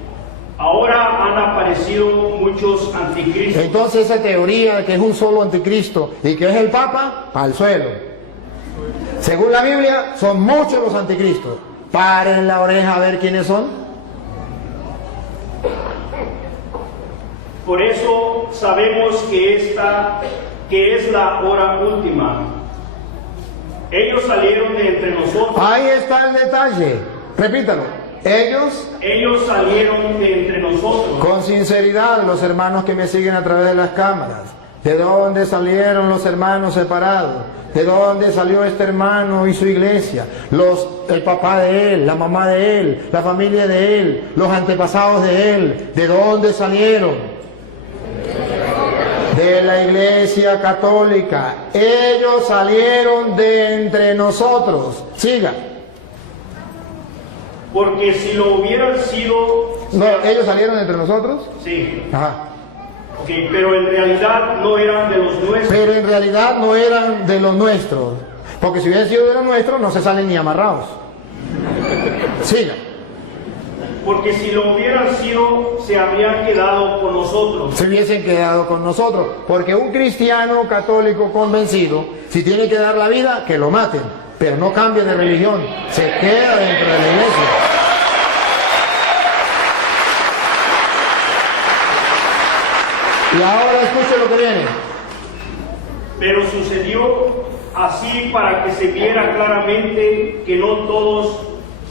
ahora han aparecido muchos anticristos. Entonces esa teoría de que es un solo anticristo y que es el Papa, al suelo. Según la Biblia, son muchos los anticristos. Paren la oreja a ver quiénes son. Por eso sabemos que esta es la hora última. Ellos salieron de entre nosotros. Ahí está el detalle. Repítalo. Ellos salieron de entre nosotros. Con sinceridad, los hermanos que me siguen a través de las cámaras. ¿De dónde salieron los hermanos separados? ¿De dónde salió este hermano y su iglesia? El papá de él, la mamá de él, la familia de él, los antepasados de él. ¿De dónde salieron? De la iglesia católica. Ellos salieron de entre nosotros. Siga. Porque si lo hubieran sido... No, ¿ellos salieron de entre nosotros? Sí. Ajá. Okay, pero en realidad no eran de los nuestros. Pero en realidad no eran de los nuestros. Porque si hubieran sido de los nuestros, no se salen ni amarrados. Siga. Porque si lo hubieran sido, se habrían quedado con nosotros. Se hubiesen quedado con nosotros. Porque un cristiano católico convencido, si tiene que dar la vida, que lo maten. Pero no cambie de religión. Se queda dentro de la iglesia. Y ahora escuche lo que viene. Pero sucedió así para que se viera claramente que no todos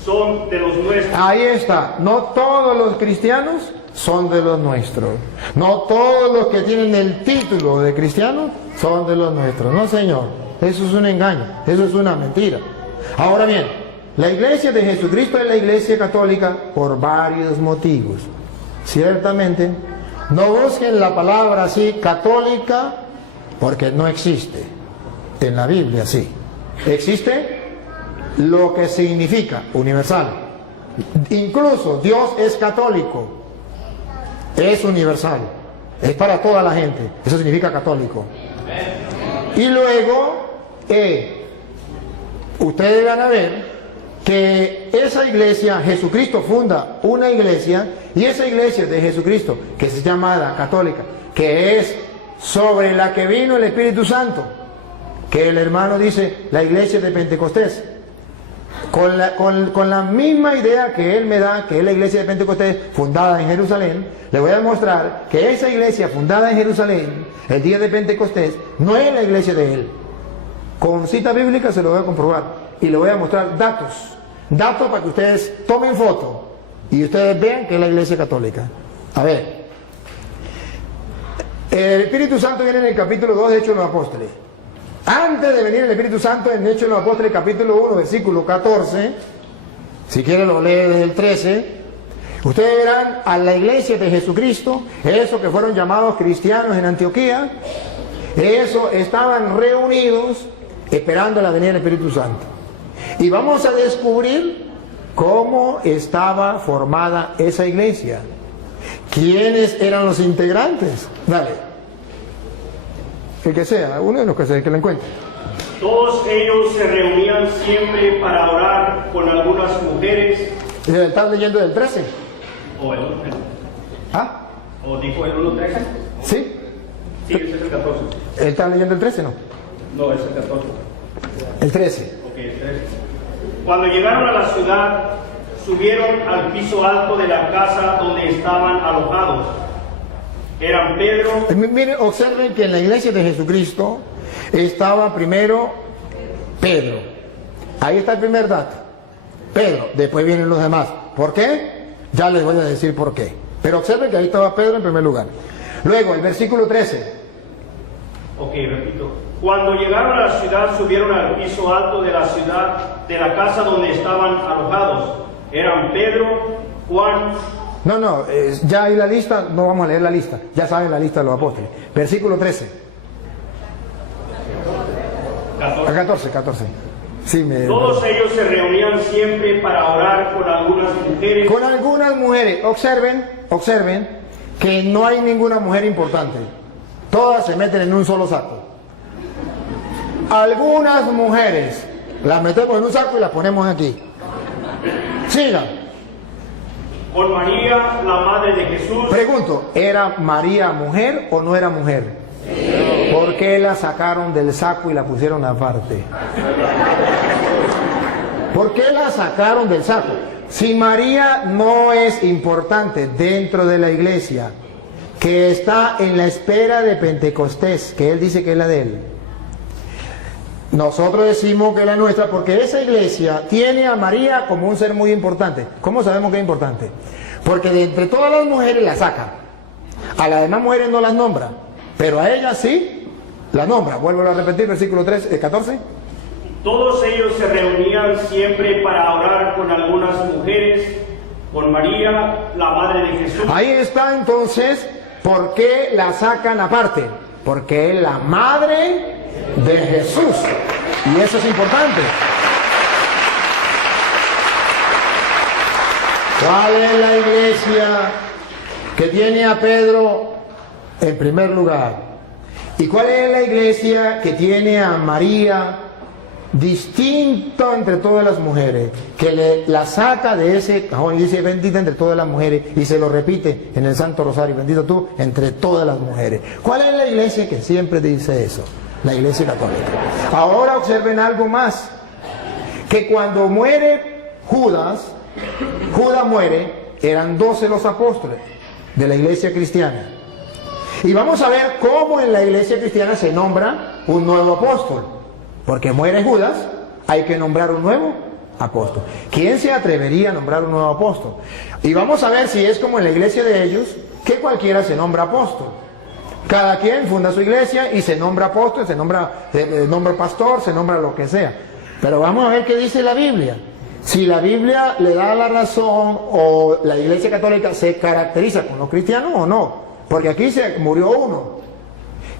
son de los nuestros. Ahí está. No todos los cristianos son de los nuestros. No todos los que tienen el título de cristiano son de los nuestros. No, señor. Eso es un engaño. Eso es una mentira. Ahora bien, la iglesia de Jesucristo es la iglesia católica por varios motivos. Ciertamente, no busquen la palabra así, católica, porque no existe. En la Biblia sí. Existe lo que significa universal. Incluso Dios es católico. Es universal. Es para toda la gente. Eso significa católico. Y luego, ustedes van a ver que esa iglesia, Jesucristo funda una iglesia, y esa iglesia de Jesucristo, que se llama la católica, que es sobre la que vino el Espíritu Santo, que el hermano dice la iglesia de Pentecostés, con la misma idea que él me da, que es la iglesia de Pentecostés fundada en Jerusalén, le voy a mostrar que esa iglesia fundada en Jerusalén, el día de Pentecostés, no es la iglesia de él. Con cita bíblica se lo voy a comprobar, y le voy a mostrar datos para que ustedes tomen foto y ustedes vean que es la iglesia católica. A ver, el Espíritu Santo viene en el capítulo 2 de Hechos de los Apóstoles. Antes de venir el Espíritu Santo, en Hechos de los Apóstoles capítulo 1 versículo 14, si quieren lo lee desde el 13, ustedes verán a la iglesia de Jesucristo, esos que fueron llamados cristianos en Antioquía, esos estaban reunidos esperando la venida del Espíritu Santo. Y vamos a descubrir cómo estaba formada esa iglesia. ¿Quiénes eran los integrantes? Dale. El que sea, uno de los que sea, el que lo encuentre. Todos ellos se reunían siempre para orar con algunas mujeres. ¿Estás leyendo del 13? ¿O el 1? ¿Ah? ¿O dijo el 1:13? ¿Sí? Sí, ese es el 14. ¿Él está leyendo el 13, no? No, es el 14. El 13. Ok, el 13. Cuando llegaron a la ciudad, subieron al piso alto de la casa donde estaban alojados. Eran Pedro. Miren, observen que en la iglesia de Jesucristo estaba primero Pedro. Ahí está el primer dato. Pedro, después vienen los demás. ¿Por qué? Ya les voy a decir por qué. Pero observen que ahí estaba Pedro en primer lugar. Luego, el versículo 13. Ok, repito. Cuando llegaron a la ciudad, subieron al piso alto de la ciudad, de la casa donde estaban alojados. Eran Pedro, Juan. No, ya hay la lista, no vamos a leer la lista. Ya saben la lista de los apóstoles. Versículo 13. 14. Sí, Todos ellos se reunían siempre para orar con algunas mujeres. Con algunas mujeres. Observen que no hay ninguna mujer importante. Todas se meten en un solo saco. Algunas mujeres las metemos en un saco y las ponemos aquí. Sigan. Con María, la madre de Jesús. Pregunto, ¿era María mujer o no era mujer? Sí. ¿Por qué la sacaron del saco y la pusieron aparte? ¿Por qué la sacaron del saco? Si María no es importante dentro de la iglesia, que está en la espera de Pentecostés, que él dice que es la de él, nosotros decimos que es la nuestra porque esa iglesia tiene a María como un ser muy importante. ¿Cómo sabemos que es importante? Porque de entre todas las mujeres la saca. A las demás mujeres no las nombra, pero a ella sí la nombra. Vuelvo a repetir, versículo 14. Todos ellos se reunían siempre para orar con algunas mujeres, con María, la madre de Jesús. Ahí está entonces, ¿por qué la sacan aparte? Porque es la madre de Jesús. Y eso es importante. ¿Cuál es la iglesia que tiene a Pedro en primer lugar? ¿Y cuál es la iglesia que tiene a María distinto entre todas las mujeres? Que la saca de ese cajón y dice bendita entre todas las mujeres, y se lo repite en el Santo Rosario, bendito tú entre todas las mujeres. ¿Cuál es la iglesia que siempre dice eso? La iglesia católica. Ahora observen algo más, que cuando muere Judas muere, eran 12 los apóstoles de la iglesia cristiana. Y vamos a ver cómo en la iglesia cristiana se nombra un nuevo apóstol. Porque muere Judas, hay que nombrar un nuevo apóstol. ¿Quién se atrevería a nombrar un nuevo apóstol? Y vamos a ver si es como en la iglesia de ellos, que cualquiera se nombra apóstol. Cada quien funda su iglesia y se nombra apóstol, se nombra pastor, se nombra lo que sea. Pero vamos a ver qué dice la Biblia. Si la Biblia le da la razón o la iglesia católica se caracteriza con los cristianos o no. Porque aquí se murió uno.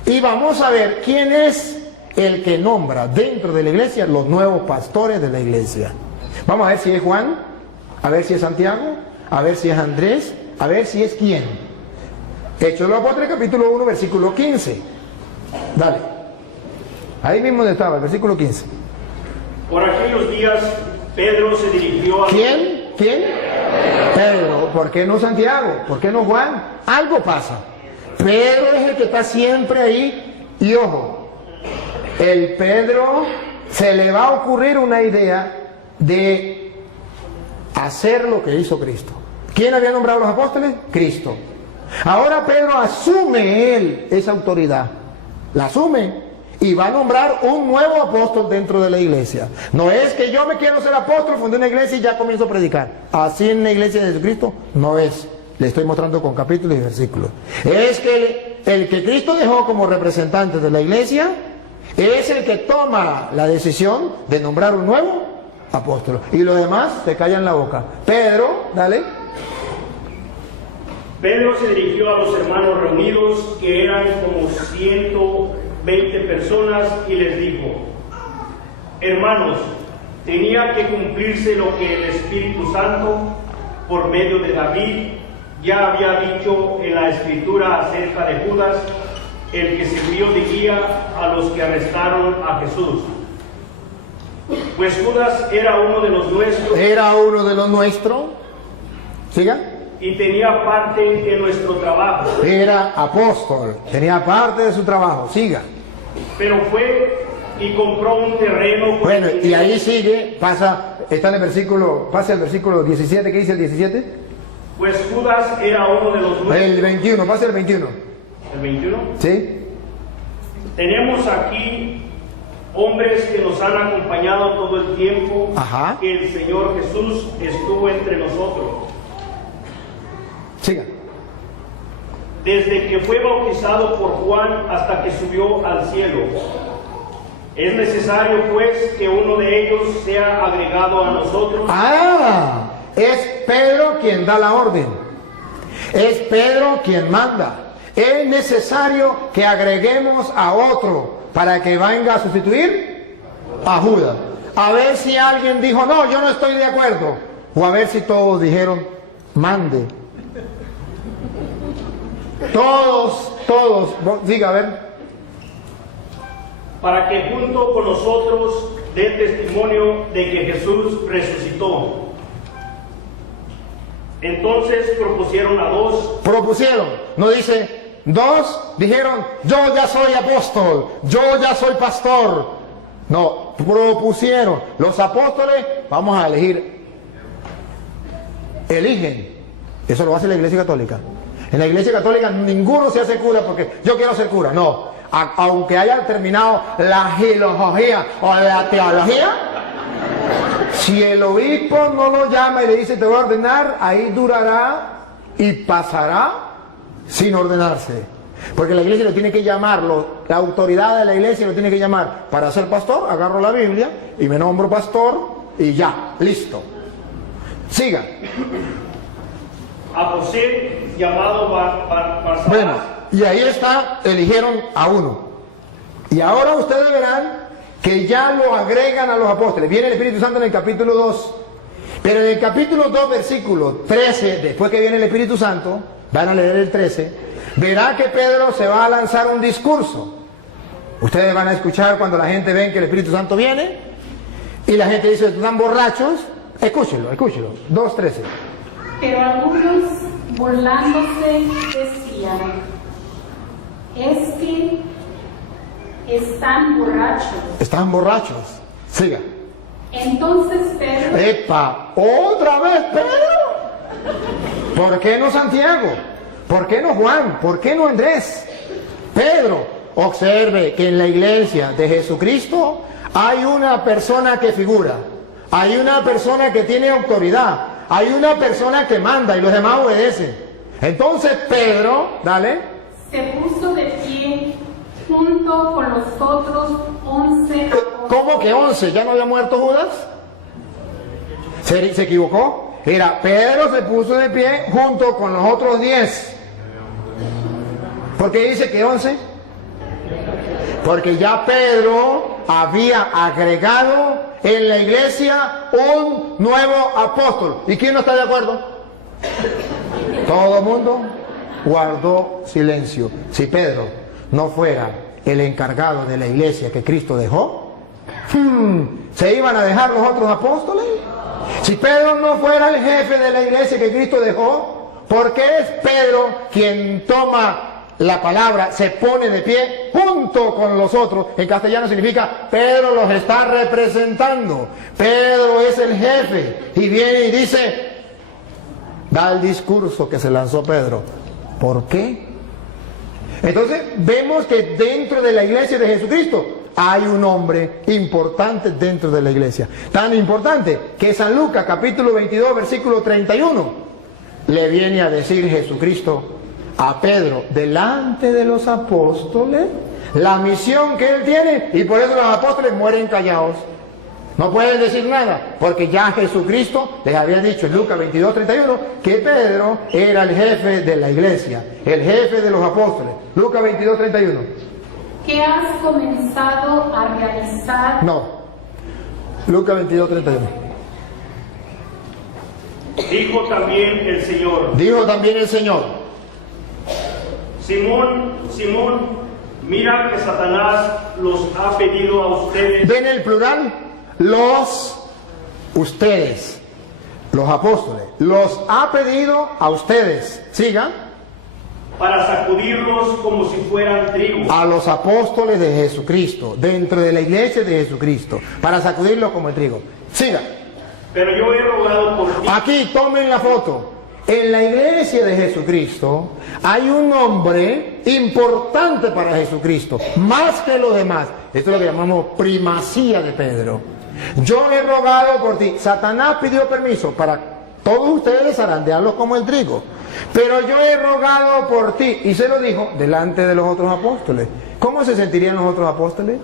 Y vamos a ver quién es el que nombra dentro de la iglesia los nuevos pastores de la iglesia. Vamos a ver si es Juan, a ver si es Santiago, a ver si es Andrés, a ver si es quién. Hechos de los Apóstoles capítulo 1 versículo 15. Dale. Ahí mismo donde estaba, el versículo 15. Por aquellos días, Pedro se dirigió a... ¿Quién? Pedro. ¿Por qué no Santiago? ¿Por qué no Juan? Algo pasa. Pedro es el que está siempre ahí. Y ojo, el Pedro se le va a ocurrir una idea de hacer lo que hizo Cristo. ¿Quién había nombrado a los apóstoles? Cristo. Ahora Pedro asume él esa autoridad. La asume. Y va a nombrar un nuevo apóstol dentro de la iglesia. No es que yo me quiero ser apóstol, fundé una iglesia y ya comienzo a predicar. Así en la iglesia de Jesucristo no es. Le estoy mostrando con capítulos y versículos. Es que el que Cristo dejó como representante de la iglesia es el que toma la decisión de nombrar un nuevo apóstol. Y los demás se callan la boca. Pedro, dale. Pedro se dirigió a los hermanos reunidos, que eran como 120 personas, y les dijo: hermanos, tenía que cumplirse lo que el Espíritu Santo, por medio de David, ya había dicho en la Escritura acerca de Judas, el que sirvió de guía a los que arrestaron a Jesús. Pues Judas era uno de los nuestros. Era uno de los nuestros. Siga. Y tenía parte en nuestro trabajo. Era apóstol, tenía parte de su trabajo. Siga. Pero fue y compró un terreno. Bueno, y ahí sigue, pasa, está en el versículo, pasa el versículo 17, ¿qué dice el 17? Pues Judas era uno de los nuestros. El 21, pasa el 21. ¿El 21? ¿Sí? Tenemos aquí hombres que nos han acompañado todo el tiempo. Ajá. Que el Señor Jesús estuvo entre nosotros. Siga. Desde que fue bautizado por Juan hasta que subió al cielo. Es necesario pues que uno de ellos sea agregado a nosotros. Ah, es Pedro quien da la orden. Es Pedro quien manda. Es necesario que agreguemos a otro para que venga a sustituir a Judas. A ver si alguien dijo, no, yo no estoy de acuerdo. O a ver si todos dijeron, mande. Todos, diga, a ver. Para que junto con nosotros dé testimonio de que Jesús resucitó. Entonces propusieron a dos. Propusieron, no dice, dos dijeron, yo ya soy apóstol, yo ya soy pastor. No, propusieron. Los apóstoles, vamos a elegir. Eligen. Eso lo hace la Iglesia Católica. En la Iglesia Católica ninguno se hace cura porque yo quiero ser cura. No, aunque haya terminado la filología o la teología, si el obispo no lo llama y le dice te voy a ordenar, ahí durará y pasará sin ordenarse. Porque la iglesia lo tiene que llamar, la autoridad de la iglesia lo tiene que llamar. Para ser pastor, agarro la Biblia y me nombro pastor y ya, listo. Siga. A José, llamado Barsabás. Bueno, y ahí está, eligieron a uno. Y ahora ustedes verán que ya lo agregan a los apóstoles. Viene el Espíritu Santo en el capítulo 2. Pero en el capítulo 2, versículo 13, después que viene el Espíritu Santo, van a leer el 13, verá que Pedro se va a lanzar un discurso. Ustedes van a escuchar cuando la gente ve que el Espíritu Santo viene y la gente dice, están borrachos. Escúchelo. 2:13. Pero algunos, burlándose, decían, es que están borrachos. Están borrachos. Siga. Entonces Pedro, ¡Epa! ¿Otra vez Pedro? ¿Por qué no Santiago? ¿Por qué no Juan? ¿Por qué no Andrés? Pedro, observe que en la iglesia de Jesucristo hay una persona que figura, hay una persona que tiene autoridad, hay una persona que manda y los demás obedecen. Entonces Pedro, dale. se puso de pie junto con los otros 11 apóstoles. ¿Cómo que 11? ¿Ya no había muerto Judas? ¿Se equivocó? Era Pedro se puso de pie junto con los otros 10. ¿Por qué dice que 11? Porque ya Pedro había agregado en la iglesia un nuevo apóstol. ¿Y quién no está de acuerdo? Todo el mundo guardó silencio. Si Pedro no fuera el encargado de la iglesia que Cristo dejó, ¿Se iban a dejar los otros apóstoles? Si Pedro no fuera el jefe de la iglesia que Cristo dejó, ¿por qué es Pedro quien toma la palabra, se pone de pie junto con los otros? En castellano significa Pedro los está representando. Pedro es el jefe y viene y dice, da el discurso que se lanzó Pedro. ¿Por qué? Entonces vemos que dentro de la iglesia de Jesucristo hay un hombre importante dentro de la iglesia. Tan importante que San Lucas capítulo 22 versículo 31 le viene a decir Jesucristo a Pedro delante de los apóstoles la misión que él tiene, y por eso los apóstoles mueren callados. No pueden decir nada, porque ya Jesucristo les había dicho en Lucas 22:31 que Pedro era el jefe de la iglesia, el jefe de los apóstoles. Lucas 22:31. ¿Qué has comenzado a realizar? No, Lucas 22:31. Dijo también el Señor: Dijo también el Señor: Simón, Simón, mira que Satanás los ha pedido a ustedes. ¿Ven el plural? Ustedes, los apóstoles, los ha pedido a ustedes. Sigan. Para sacudirlos como si fueran trigo. A los apóstoles de Jesucristo, dentro de la iglesia de Jesucristo, para sacudirlos como el trigo. Siga. Pero yo he rogado por ti. Aquí, tomen la foto. En la iglesia de Jesucristo hay un hombre importante para Jesucristo, más que los demás. Esto es lo que llamamos primacía de Pedro. Yo he rogado por ti. Satanás pidió permiso para todos ustedes zarandearlos como el trigo, pero yo he rogado por ti, y se lo dijo delante de los otros apóstoles. ¿Cómo se sentirían los otros apóstoles?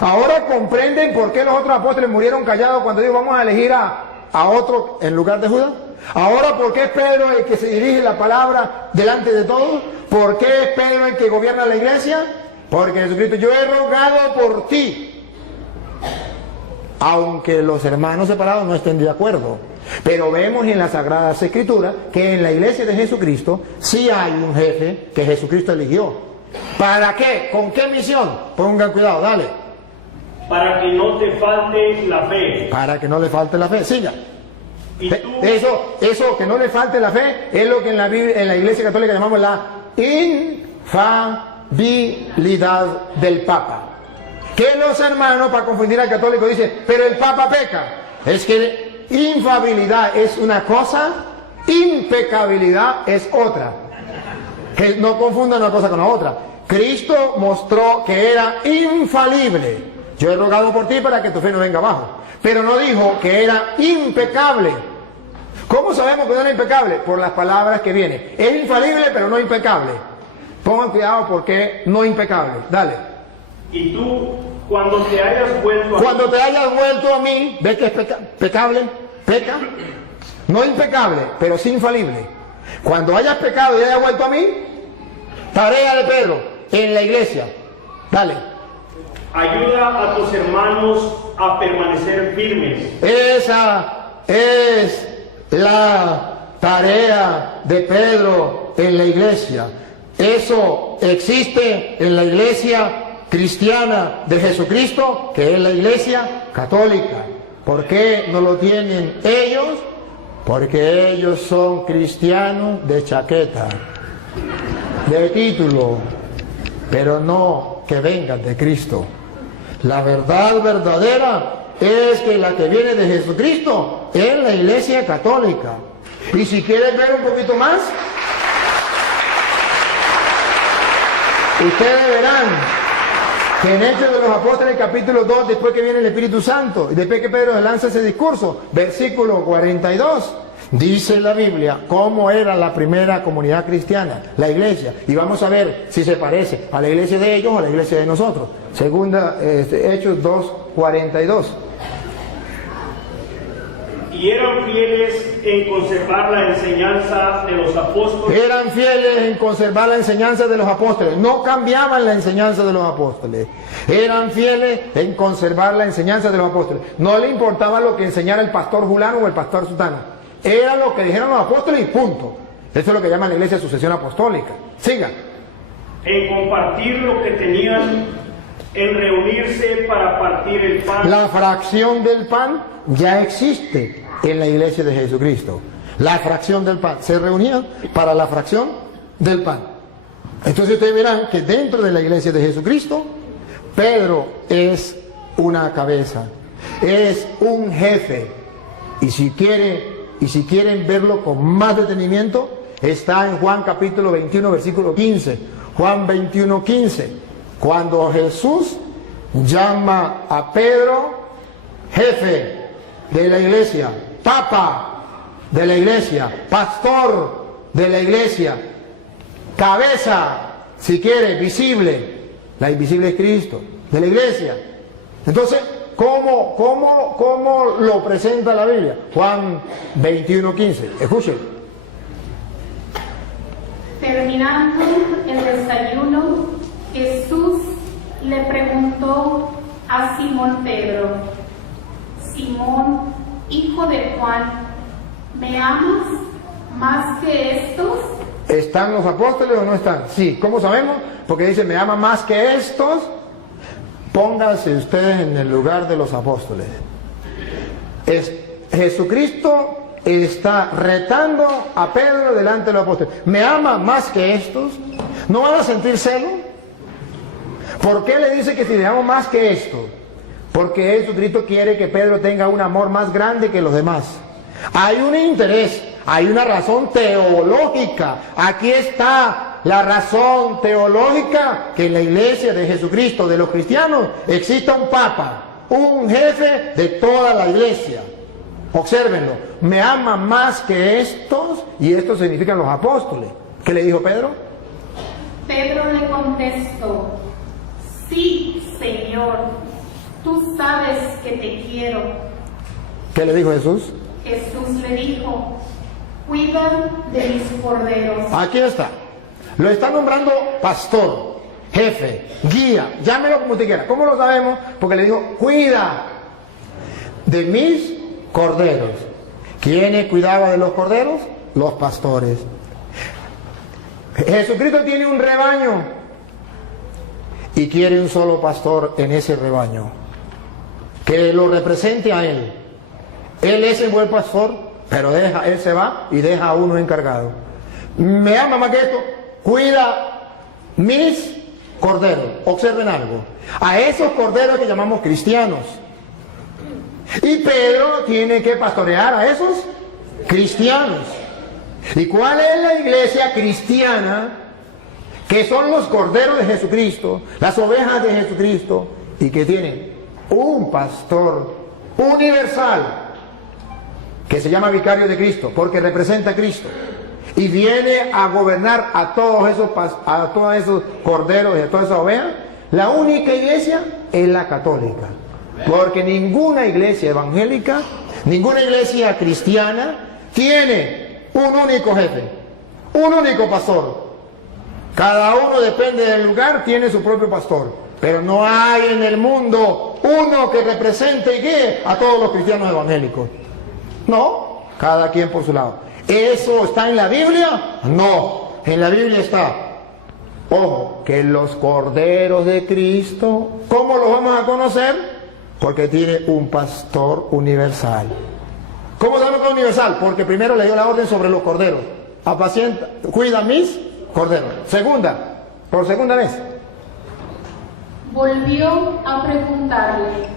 Ahora comprenden por qué los otros apóstoles murieron callados cuando dijo vamos a elegir a otro en lugar de Judas. Ahora, ¿por qué es Pedro el que se dirige la palabra delante de todos? ¿Por qué es Pedro el que gobierna la iglesia? Porque Jesucristo, yo he rogado por ti, aunque los hermanos separados no estén de acuerdo. Pero vemos en las Sagradas Escrituras que en la iglesia de Jesucristo sí hay un jefe que Jesucristo eligió. ¿Para qué? ¿Con qué misión? Pongan cuidado, dale. Para que no te falte la fe. Para que no le falte la fe. Siga. Y tú, Eso que no le falte la fe es lo que en la Iglesia Católica llamamos la infalibilidad del Papa. Que los hermanos, para confundir al católico, dicen, pero el Papa peca. Es que infalibilidad es una cosa, impecabilidad es otra. Que no confundan una cosa con la otra. Cristo mostró que era infalible. Yo he rogado por ti para que tu fe no venga abajo. Pero no dijo que era impecable. ¿Cómo sabemos que no era impecable? Por las palabras que vienen. Es infalible, pero no impecable. Pongan cuidado porque no impecable. Dale. y tú, cuando te hayas vuelto a mí, ¿ves que es pecable? ¿Peca? No impecable, pero sí infalible. Cuando hayas pecado y hayas vuelto a mí, tarea de Pedro en la iglesia. Dale. ayuda a tus hermanos a permanecer firmes. Esa es la tarea de Pedro en la iglesia. Eso existe en la iglesia cristiana de Jesucristo, que es la iglesia católica. ¿Por qué no lo tienen ellos? Porque ellos son cristianos de chaqueta, de título, pero no que vengan de Cristo. La verdad verdadera es que la que viene de Jesucristo es la iglesia católica. Y si quieren ver un poquito más, ustedes verán que en Hechos de los Apóstoles capítulo 2, después que viene el Espíritu Santo y después que Pedro lanza ese discurso, versículo 42, dice la Biblia cómo era la primera comunidad cristiana, la iglesia, y vamos a ver si se parece a la iglesia de ellos o a la iglesia de nosotros. Segunda, Hechos 2, 42. Y eran fieles en conservar la enseñanza de los apóstoles. Eran fieles en conservar la enseñanza de los apóstoles. No cambiaban la enseñanza de los apóstoles. Eran fieles en conservar la enseñanza de los apóstoles. No le importaba lo que enseñara el pastor fulano o el pastor sutano. Era lo que dijeron los apóstoles y punto. Eso es lo que llaman la iglesia sucesión apostólica. Siga. En compartir lo que tenían en reunirse para partir el pan. La fracción del pan ya existe en la iglesia de Jesucristo. La fracción del pan. Se reunían para la fracción del pan. Entonces ustedes verán que dentro de la iglesia de Jesucristo, Pedro es una cabeza, es un jefe. Y si quieren verlo con más detenimiento, está en Juan capítulo 21, versículo 15. Juan 21, 15. Cuando Jesús llama a Pedro jefe de la iglesia, papa de la iglesia, pastor de la iglesia, cabeza, si quiere, visible. La invisible es Cristo, de la iglesia. Entonces, ¿cómo lo presenta la Biblia? Juan 21, 15. Escuchen. Terminando el desayuno, Jesús le preguntó a Simón Pedro: Simón, hijo de Juan, ¿me amas más que estos? ¿Están los apóstoles o no están? Sí. ¿Cómo sabemos? Porque dice, ¿me ama más que estos? Pónganse ustedes en el lugar de los apóstoles. Jesucristo está retando a Pedro delante de los apóstoles. ¿Me ama más que estos? ¿No van a sentir celo? ¿Por qué le dice que si le amo más que esto? Porque Jesucristo quiere que Pedro tenga un amor más grande que los demás. Hay un interés, hay una razón teológica. Aquí está la razón teológica, que en la iglesia de Jesucristo, de los cristianos, exista un papa, un jefe de toda la iglesia. Obsérvenlo, me ama más que estos, y estos significan los apóstoles. ¿Qué le dijo Pedro? Pedro le contestó: sí, Señor, tú sabes que te quiero. ¿Qué le dijo Jesús? Jesús le dijo: cuida de mis corderos. Aquí está. Lo está nombrando pastor, jefe, guía, llámelo como usted quiera. ¿Cómo lo sabemos? Porque le dijo, cuida de mis corderos. ¿Quiénes cuidaban de los corderos? Los pastores. Jesucristo tiene un rebaño y quiere un solo pastor en ese rebaño que lo represente a él. Él es el buen pastor, pero él se va y deja a uno encargado. Me ama más que esto, cuida mis corderos. Observen algo, a esos corderos que llamamos cristianos. Y Pedro tiene que pastorear a esos cristianos. ¿Y cuál es la iglesia cristiana? Que son los corderos de Jesucristo, las ovejas de Jesucristo, y que tienen un pastor universal que se llama vicario de Cristo, porque representa a Cristo y viene a gobernar a todos esos corderos y a todas esas ovejas. La única iglesia es la católica, porque ninguna iglesia evangélica, ninguna iglesia cristiana tiene un único jefe, un único pastor. Cada uno, depende del lugar, tiene su propio pastor, pero no hay en el mundo uno que represente y guíe a todos los cristianos evangélicos. No, cada quien por su lado. ¿Eso está en la Biblia? No, en la Biblia está, ojo, que los corderos de Cristo, ¿cómo los vamos a conocer? Porque tiene un pastor universal. ¿Cómo sabemos que es universal? Porque primero le dio la orden sobre los corderos: apacienta, cuida mis corderos. Por segunda vez. Volvió a preguntarle: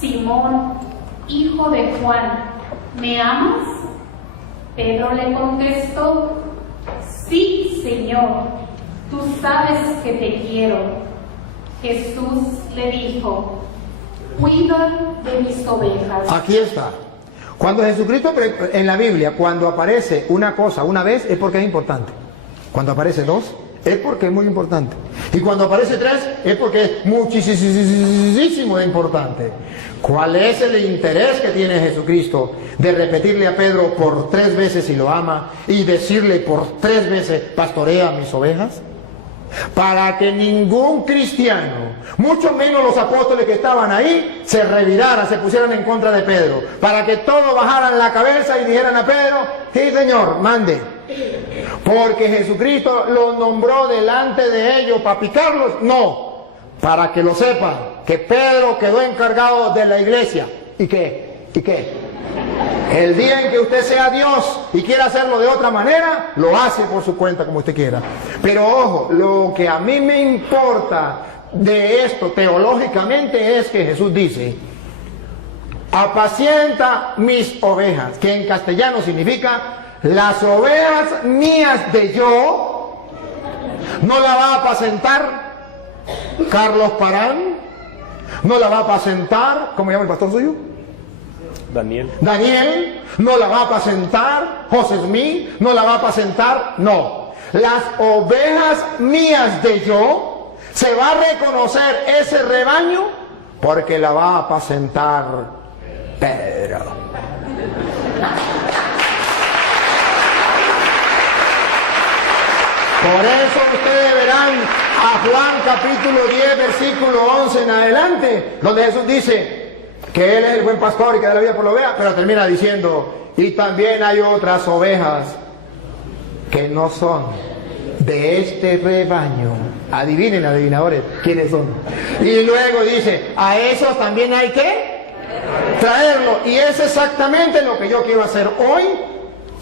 Simón, hijo de Juan, ¿me amas? Pedro le contestó: sí, Señor, tú sabes que te quiero. Jesús le dijo: cuida de mis ovejas. Aquí está. Cuando Jesucristo, en la Biblia, cuando aparece una cosa una vez, es porque es importante. Cuando aparece dos, es porque es muy importante. Y cuando aparece tres, es porque es muchísimo importante. ¿Cuál es el interés que tiene Jesucristo de repetirle a Pedro por 3 veces si lo ama y decirle por 3 veces, pastorea mis ovejas? Para que ningún cristiano, mucho menos los apóstoles que estaban ahí, se reviraran, se pusieran en contra de Pedro. Para que todos bajaran la cabeza y dijeran a Pedro: sí, Señor, mande. Porque Jesucristo los nombró delante de ellos para picarlos. No, para que lo sepan, que Pedro quedó encargado de la iglesia. ¿Y qué? ¿Y qué? El día en que usted sea Dios y quiera hacerlo de otra manera, lo hace por su cuenta como usted quiera. Pero ojo, lo que a mí me importa de esto teológicamente es que Jesús dice: apacienta mis ovejas, que en castellano significa las ovejas mías de yo. No la va a apacentar Carlos Parán, no la va a apacentar, ¿cómo se llama el pastor suyo? Daniel, no la va a apacentar José Smith, no la va a apacentar, no. Las ovejas mías de yo, se va a reconocer ese rebaño porque la va a apacentar Pedro. Por eso ustedes verán a Juan capítulo 10 versículo 11 en adelante, donde Jesús dice que Él es el buen pastor y que da la vida por la oveja, pero termina diciendo: y también hay otras ovejas que no son de este rebaño. Adivinen, adivinadores, ¿quiénes son? Y luego dice: a esos también hay que traerlo. Y es exactamente lo que yo quiero hacer hoy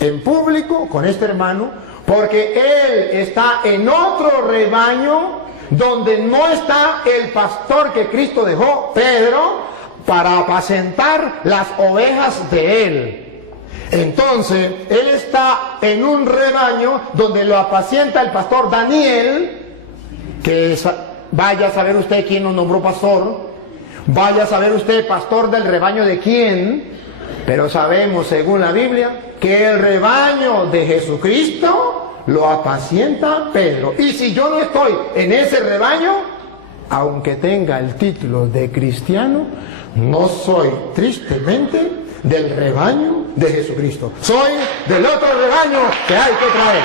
en público con este hermano, porque él está en otro rebaño donde no está el pastor que Cristo dejó, Pedro, para apacentar las ovejas de él. Entonces, él está en un rebaño donde lo apacienta el pastor Daniel, que vaya a saber usted quién nos nombró pastor, vaya a saber usted pastor del rebaño de quién, pero sabemos según la Biblia que el rebaño de Jesucristo lo apacienta Pedro. Y si yo no estoy en ese rebaño, aunque tenga el título de cristiano, no soy tristemente del rebaño de Jesucristo. Soy del otro rebaño que hay que traer.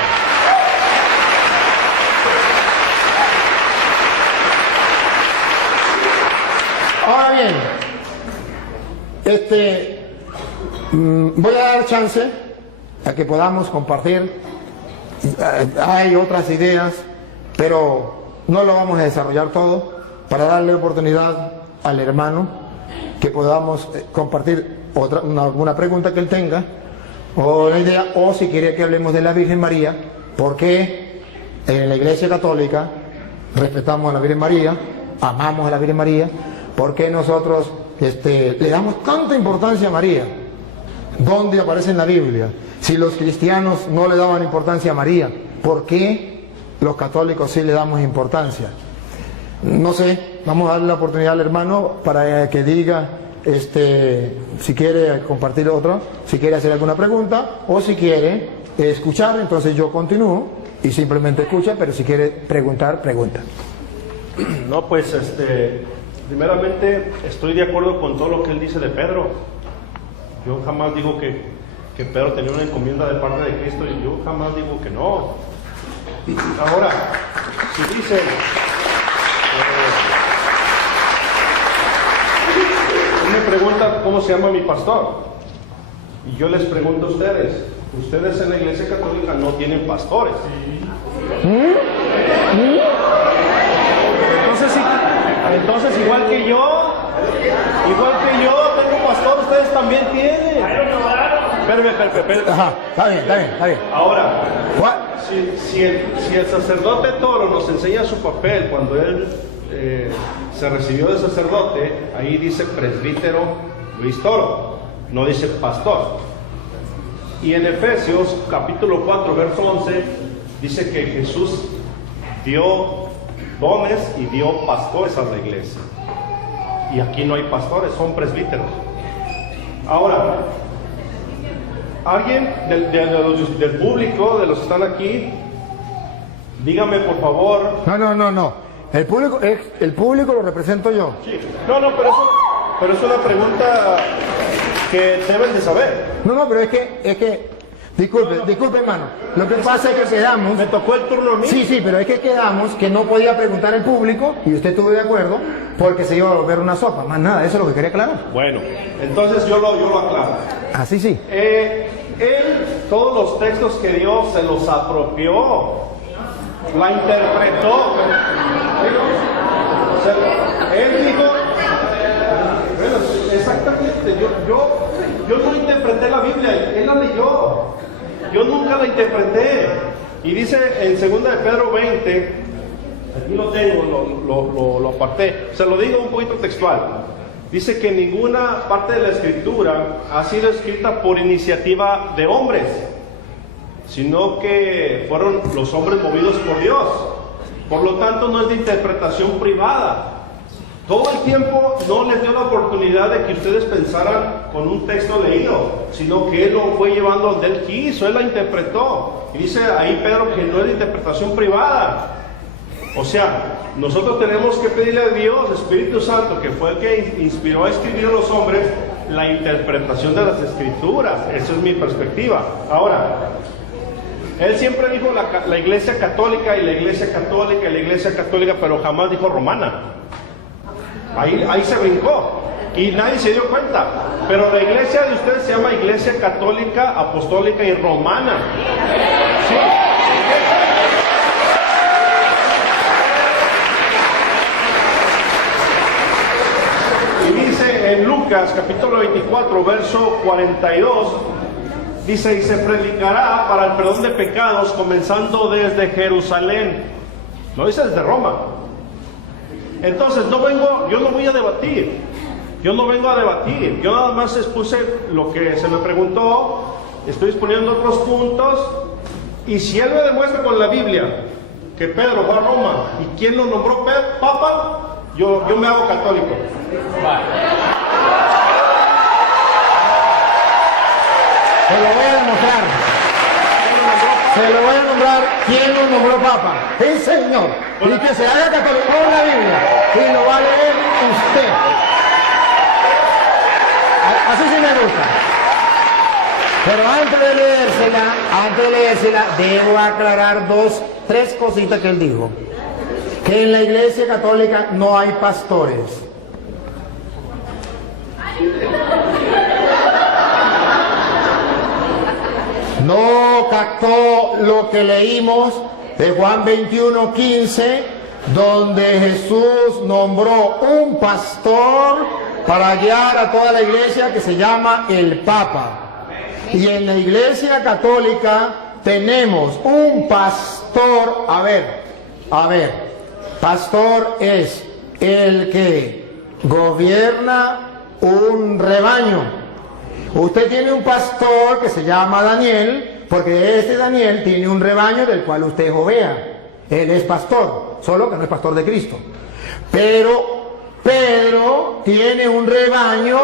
Ahora bien, voy a dar chance a que podamos compartir. Hay otras ideas, pero no lo vamos a desarrollar todo, para darle oportunidad al hermano que podamos compartir alguna pregunta que él tenga, o una idea, o si quiere que hablemos de la Virgen María, porque en la Iglesia Católica respetamos a la Virgen María, amamos a la Virgen María, porque nosotros le damos tanta importancia a María. ¿Dónde aparece en la Biblia? Si los cristianos no le daban importancia a María, ¿por qué los católicos sí le damos importancia? No sé, vamos a darle la oportunidad al hermano para que diga si quiere compartir otro, si quiere hacer alguna pregunta, o si quiere escuchar, entonces yo continúo y simplemente escucha, pero si quiere preguntar, pregunta. No, pues primeramente estoy de acuerdo con todo lo que él dice de Pedro. Yo jamás digo que Pedro tenía una encomienda de parte de Cristo, y yo jamás digo que no. Ahora, si dicen me preguntan cómo se llama mi pastor, y yo les pregunto a ustedes en la Iglesia Católica no tienen pastores. Entonces igual que yo tengo pastor, ustedes también tienen. Espérame. Ajá, está bien. Ahora, si el sacerdote Toro nos enseña su papel cuando él se recibió de sacerdote, ahí dice presbítero Luis Toro, no dice pastor. Y en Efesios capítulo 4 verso 11 dice que Jesús dio dones y dio pastores a la iglesia, y aquí no hay pastores, son presbíteros. Ahora, alguien del público, de los que están aquí, dígame por favor. No. El público lo represento yo. Sí. No, pero es una pregunta que deben de saber. No, pero es que disculpe hermano. Lo que pasa es que quedamos. Me tocó el turno a mí. Sí, pero es que quedamos que no podía preguntar el público, y usted estuvo de acuerdo, porque se iba a volver una sopa. Más nada, eso es lo que quería aclarar. Bueno, entonces yo lo aclaro. Así sí. Él, todos los textos que dio, se los apropió, la interpretó. sea, él dijo, bueno, exactamente, yo no interpreté la Biblia, él la leyó, yo nunca la interpreté. Y dice en 2 de Pedro 20, aquí lo tengo, lo aparté, se lo digo un poquito textual. Dice que ninguna parte de la Escritura ha sido escrita por iniciativa de hombres, sino que fueron los hombres movidos por Dios. Por lo tanto, no es de interpretación privada. Todo el tiempo no les dio la oportunidad de que ustedes pensaran con un texto leído, sino que Él lo fue llevando donde Él quiso, Él la interpretó. Y dice ahí Pedro que no es de interpretación privada. O sea, nosotros tenemos que pedirle a Dios, Espíritu Santo, que fue el que inspiró a escribir a los hombres, la interpretación de las Escrituras. Esa es mi perspectiva. Ahora, él siempre dijo la Iglesia Católica y la Iglesia Católica y la Iglesia Católica, pero jamás dijo romana. Ahí se brincó y nadie se dio cuenta. Pero la iglesia de ustedes se llama Iglesia Católica, Apostólica y Romana. Sí. Y dice en Lucas capítulo 24, verso 42, dice, y se predicará para el perdón de pecados comenzando desde Jerusalén. No dice desde Roma. Entonces yo no voy a debatir, yo no vengo a debatir, yo nada más expuse lo que se me preguntó, estoy exponiendo otros puntos, y si él me demuestra con la Biblia que Pedro fue a Roma, y quién lo nombró Papa, yo me hago católico. Se lo voy a demostrar. Se lo voy a nombrar quién lo nombró Papa. El Señor. Y que se haga católico con la Biblia. Y lo va a leer usted. Así sí me gusta. Pero antes de leérsela, debo aclarar tres cositas que él dijo. Que en la Iglesia Católica no hay pastores. No captó lo que leímos de Juan 21:15, donde Jesús nombró un pastor para guiar a toda la iglesia, que se llama el Papa. Y en la Iglesia Católica tenemos un pastor. A ver, pastor es el que gobierna un rebaño. Usted tiene un pastor que se llama Daniel, porque este Daniel tiene un rebaño del cual usted es oveja. Él es pastor, solo que no es pastor de Cristo. Pero Pedro tiene un rebaño,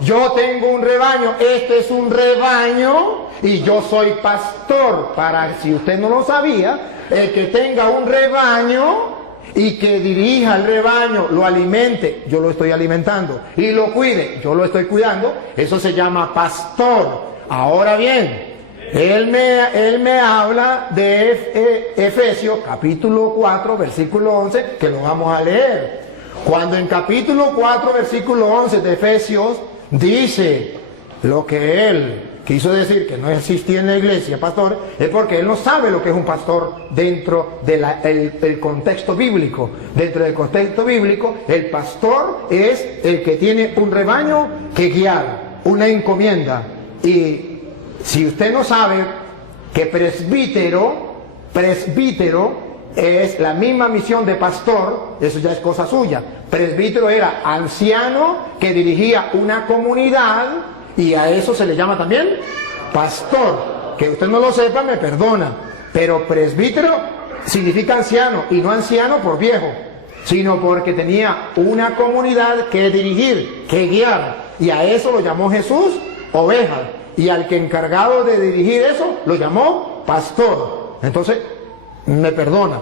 yo tengo un rebaño, este es un rebaño y yo soy pastor. Para, si usted no lo sabía, el que tenga un rebaño y que dirija el rebaño, lo alimente, yo lo estoy alimentando, y lo cuide, yo lo estoy cuidando, eso se llama pastor. Ahora bien, él me habla de Efesios capítulo 4 versículo 11, que lo vamos a leer. Cuando en capítulo 4 versículo 11 de Efesios dice lo que él quiso decir, que no existía en la iglesia pastor, es porque él no sabe lo que es un pastor dentro del contexto bíblico. Dentro del contexto bíblico, el pastor es el que tiene un rebaño que guiar, una encomienda. Y si usted no sabe que presbítero es la misma misión de pastor, eso ya es cosa suya. Presbítero era anciano que dirigía una comunidad, y a eso se le llama también pastor. Que usted no lo sepa, me perdona, pero presbítero significa anciano, y no anciano por viejo, sino porque tenía una comunidad que dirigir, que guiar, y a eso lo llamó Jesús oveja, y al que encargado de dirigir eso lo llamó pastor. Entonces me perdona,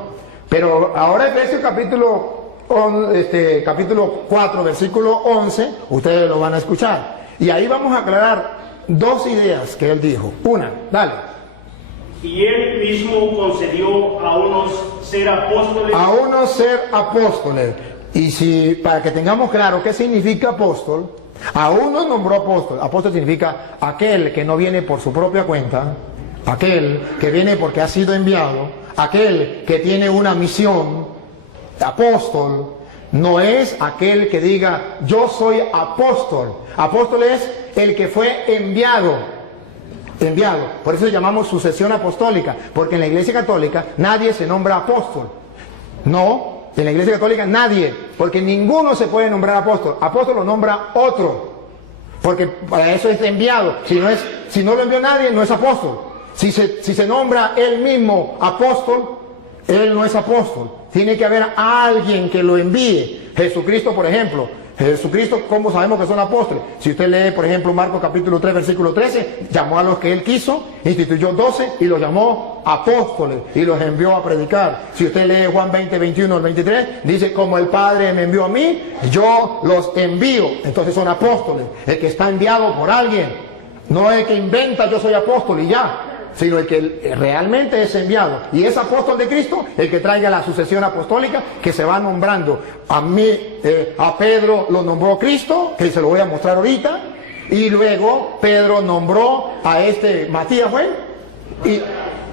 pero ahora Efesios capítulo 4 versículo 11, ustedes lo van a escuchar. Y ahí vamos a aclarar dos ideas que él dijo. Una, dale. Y él mismo concedió a unos ser apóstoles. A unos ser apóstoles. Y si, para que tengamos claro qué significa apóstol, a unos nombró apóstol. Apóstol significa aquel que no viene por su propia cuenta, aquel que viene porque ha sido enviado, aquel que tiene una misión. Apóstol no es aquel que diga yo soy apóstol. Apóstol es el que fue enviado. Por eso llamamos sucesión apostólica, porque en la Iglesia Católica nadie se nombra apóstol. No, en la Iglesia Católica nadie, porque ninguno se puede nombrar apóstol. Apóstol lo nombra otro, porque para eso es enviado. Si no lo envió nadie, no es apóstol. Si se nombra él mismo apóstol, él no es apóstol. Tiene que haber alguien que lo envíe. Jesucristo, por ejemplo. Jesucristo, ¿cómo sabemos que son apóstoles? Si usted lee, por ejemplo, Marcos capítulo 3, versículo 13, llamó a los que él quiso, instituyó 12 y los llamó apóstoles y los envió a predicar. Si usted lee Juan 20, 21 al 23, dice, como el Padre me envió a mí, yo los envío. Entonces son apóstoles. El que está enviado por alguien, no el que inventa yo soy apóstol y ya, sino el que realmente es enviado. Y es apóstol de Cristo el que traiga la sucesión apostólica que se va nombrando. A Pedro lo nombró Cristo, que se lo voy a mostrar ahorita, y luego Pedro nombró a Matías,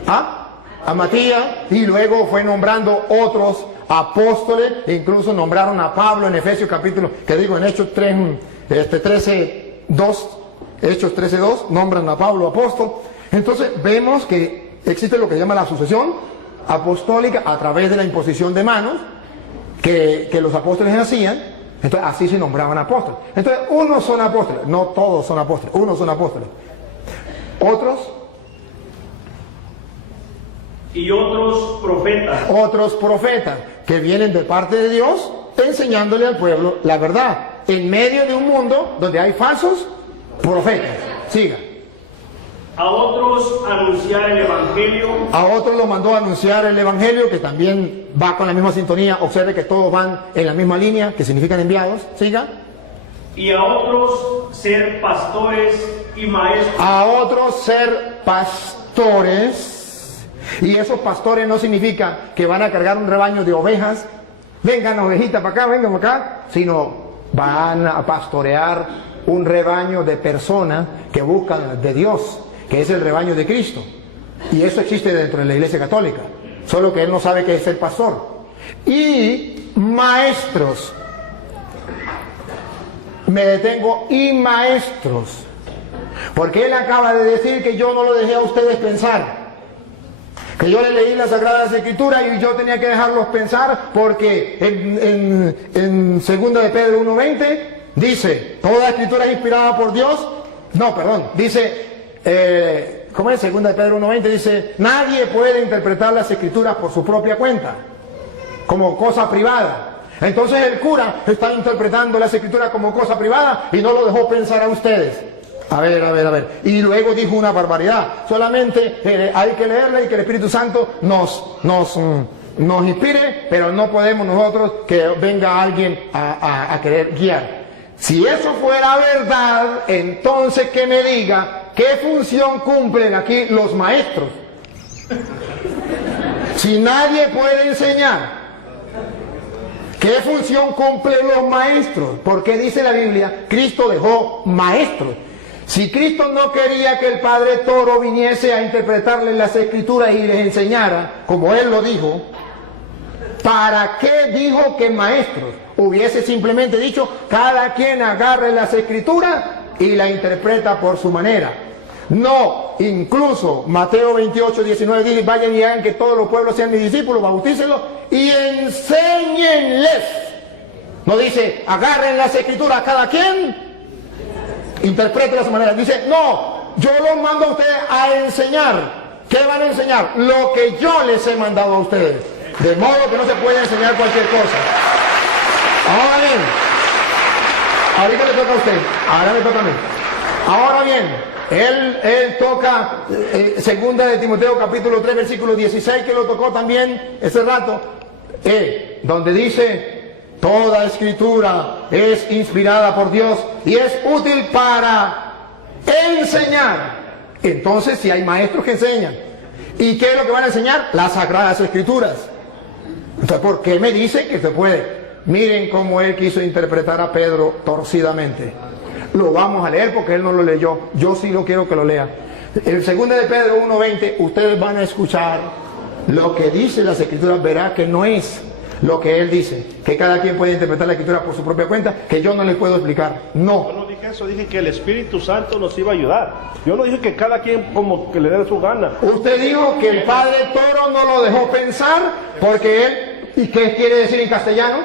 a Matías, y luego fue nombrando otros apóstoles, incluso nombraron a Pablo en Efesios capítulo, en Hechos 13:2, Hechos 13:2, nombran a Pablo apóstol. Entonces vemos que existe lo que se llama la sucesión apostólica a través de la imposición de manos que los apóstoles hacían. Entonces así se nombraban apóstoles. Entonces unos son apóstoles, no todos son apóstoles, unos son apóstoles. Otros profetas que vienen de parte de Dios enseñándole al pueblo la verdad en medio de un mundo donde hay falsos profetas. Siga. A otros anunciar el Evangelio. A otros los mandó a anunciar el Evangelio, que también va con la misma sintonía. Observe que todos van en la misma línea, que significan enviados. Siga. Y a otros ser pastores y maestros. A otros ser pastores. Y esos pastores no significa que van a cargar un rebaño de ovejas. Vengan ovejitas para acá, vengan para acá. Sino van a pastorear un rebaño de personas que buscan de Dios, que es el rebaño de Cristo. Y eso existe dentro de la Iglesia Católica, solo que él no sabe qué es el pastor. Y maestros, me detengo, y maestros, porque él acaba de decir que yo no lo dejé a ustedes pensar, que yo le leí las Sagradas Escrituras y yo tenía que dejarlos pensar, porque en 2 de Pedro 1:20 dice, toda escritura es inspirada por Dios. Dice, ¿cómo es? 2 de Pedro 1:20 dice, nadie puede interpretar las escrituras por su propia cuenta, como cosa privada. Entonces el cura está interpretando las escrituras como cosa privada y no lo dejó pensar a ustedes. A ver. Y luego dijo una barbaridad. Solamente hay que leerla y que el Espíritu Santo nos inspire, pero no podemos nosotros que venga alguien a querer guiar. Si eso fuera verdad, entonces que me diga qué función cumplen aquí los maestros. Si nadie puede enseñar, ¿qué función cumplen los maestros? Porque dice la Biblia, Cristo dejó maestros. Si Cristo no quería que el Padre Toro viniese a interpretarles las Escrituras y les enseñara, como Él lo dijo, ¿para qué dijo que maestros? Hubiese simplemente dicho, cada quien agarre las Escrituras y la interpreta por su manera. No, incluso Mateo 28:19 dice, vayan y hagan que todos los pueblos sean mis discípulos, bautícenlos y enséñenles. No dice, agarren las Escrituras cada quien, interpreten a su manera. Dice, no, yo los mando a ustedes a enseñar. ¿Qué van a enseñar? Lo que yo les he mandado a ustedes. De modo que no se puede enseñar cualquier cosa. Ahora bien, ahorita le toca a usted, ahora me toca a mí. Ahora bien, él toca 2 de Timoteo capítulo 3 versículo 16, que lo tocó también ese rato, donde dice, toda escritura es inspirada por Dios y es útil para enseñar. Entonces, si hay maestros que enseñan, ¿y qué es lo que van a enseñar? Las Sagradas Escrituras. Entonces, ¿por qué me dice que se puede? Miren cómo él quiso interpretar a Pedro torcidamente. Lo vamos a leer porque él no lo leyó. Yo sí lo quiero que lo lea. En 2 de Pedro 1:20, ustedes van a escuchar lo que dice las Escrituras. Verá que no es lo que él dice, que cada quien puede interpretar la Escritura por su propia cuenta, que yo no les puedo explicar. Yo No. no dije eso, dije que el Espíritu Santo nos iba a ayudar. Yo no dije que cada quien como que le dé su gana. Usted dijo que el padre Toro no lo dejó pensar porque él, ¿y qué quiere decir en castellano?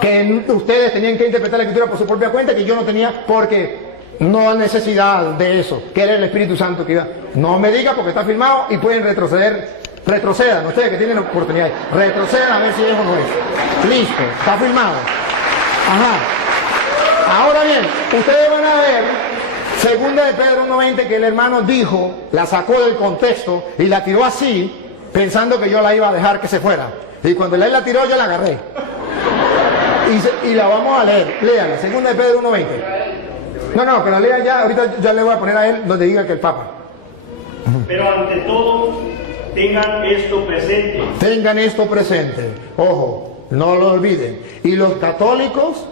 Que ustedes tenían que interpretar la Escritura por su propia cuenta, que yo no tenía, porque no hay necesidad de eso, que era el Espíritu Santo que iba. No me diga porque está firmado y pueden retroceder. Retrocedan, ustedes que tienen la oportunidad, retrocedan a ver si es o no es. Listo, está firmado. Ajá. Ahora bien, ustedes van a ver, segunda de Pedro 1:20, que el hermano dijo, la sacó del contexto y la tiró así, pensando que yo la iba a dejar que se fuera. Y cuando él la tiró, yo la agarré. Y la vamos a leer, léala, segunda de Pedro 1:20. No, que la lea ya, ahorita ya le voy a poner a él donde diga que el Papa. Pero ante todo, tengan esto presente. Tengan esto presente, ojo, no lo olviden. Y los católicos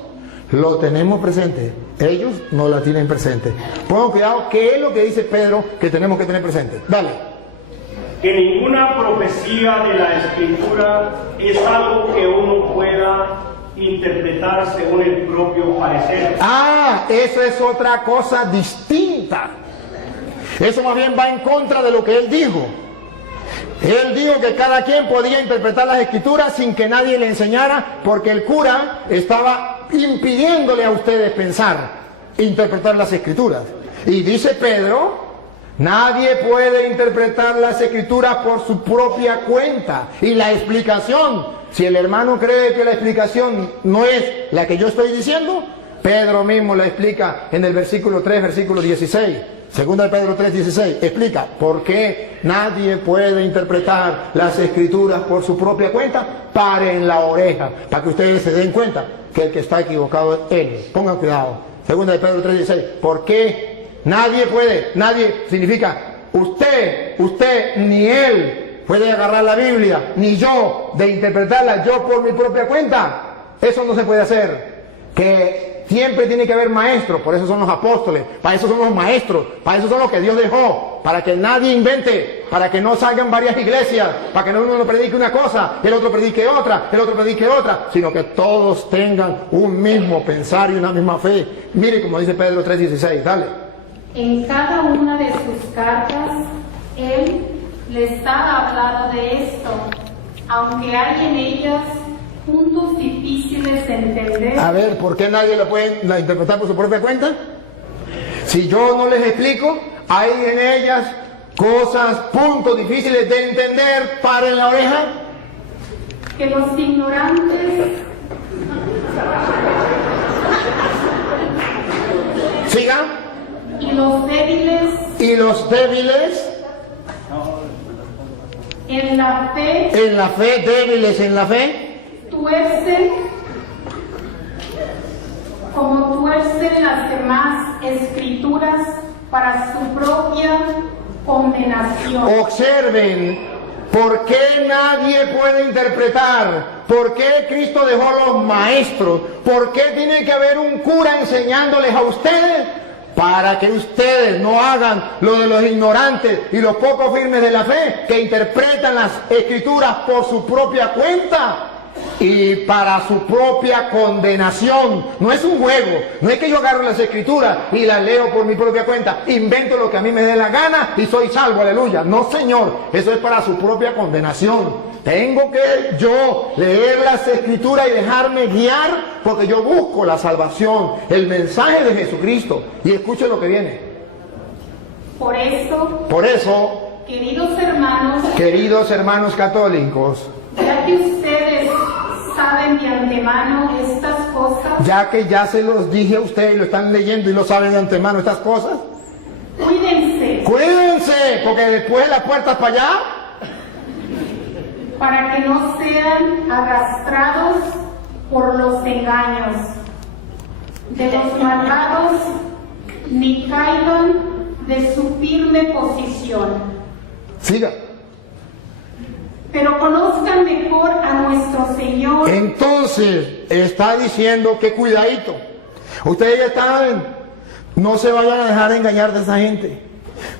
lo tenemos presente, ellos no la tienen presente. Pongan cuidado, ¿qué es lo que dice Pedro que tenemos que tener presente? Dale. Que ninguna profecía de la Escritura es algo que uno pueda interpretar según el propio parecer. Ah, eso es otra cosa distinta. Eso más bien va en contra de lo que él dijo. Él dijo que cada quien podía interpretar las Escrituras sin que nadie le enseñara, porque el cura estaba impidiéndole a ustedes pensar, interpretar las Escrituras. Y dice Pedro, nadie puede interpretar las Escrituras por su propia cuenta. Y la explicación, si el hermano cree que la explicación no es la que yo estoy diciendo, Pedro mismo la explica en el versículo 3, versículo 16. Segunda de Pedro 3:16, explica por qué nadie puede interpretar las Escrituras por su propia cuenta. Paren la oreja, para que ustedes se den cuenta que el que está equivocado es él. Pongan cuidado. Segunda de Pedro 3:16, ¿por qué nadie puede? Nadie significa usted, ni él puede agarrar la Biblia, ni yo, de interpretarla yo por mi propia cuenta. Eso no se puede hacer. Que siempre tiene que haber maestros, por eso son los apóstoles, para eso son los maestros, para eso son los que Dios dejó, para que nadie invente, para que no salgan varias iglesias, para que no uno predique una cosa, el otro predique otra, el otro predique otra, sino que todos tengan un mismo pensar y una misma fe. Mire como dice Pedro 3:16, dale. En cada una de sus cartas, él les ha hablado de esto, aunque hay en ellas puntos difíciles de entender. A ver, ¿por qué nadie la puede interpretar por su propia cuenta? Si yo no les explico, hay en ellas cosas, puntos difíciles de entender. Paren la oreja. Que los ignorantes Siga. y los débiles Y los débiles en la fe en la fe, débiles en la fe, tuercen como tuercen las demás escrituras para su propia condenación. observen por qué nadie puede interpretar, por qué Cristo dejó los maestros, por qué tiene que haber un cura enseñándoles a ustedes, para que ustedes no hagan lo de los ignorantes y los poco firmes de la fe, que interpretan las escrituras por su propia cuenta y para su propia condenación. No es un juego, no es que yo agarro las escrituras y las leo por mi propia cuenta, invento lo que a mí me dé la gana y soy salvo, aleluya. No, señor, eso es para su propia condenación. Tengo que yo leer las escrituras y dejarme guiar, porque yo busco la salvación, el mensaje de Jesucristo. Y escuche lo que viene. Por eso, queridos hermanos católicos, ya que ustedes saben de antemano estas cosas, ya que ya se los dije a ustedes y lo están leyendo y lo saben de antemano estas cosas, cuídense, porque después las puertas para allá, para que no sean arrastrados por los engaños de los malvados, ni caigan de su firme posición. siga. Pero conozcan mejor a nuestro Señor. Entonces está diciendo que cuidadito. Ustedes ya están, no se vayan a dejar engañar de esa gente.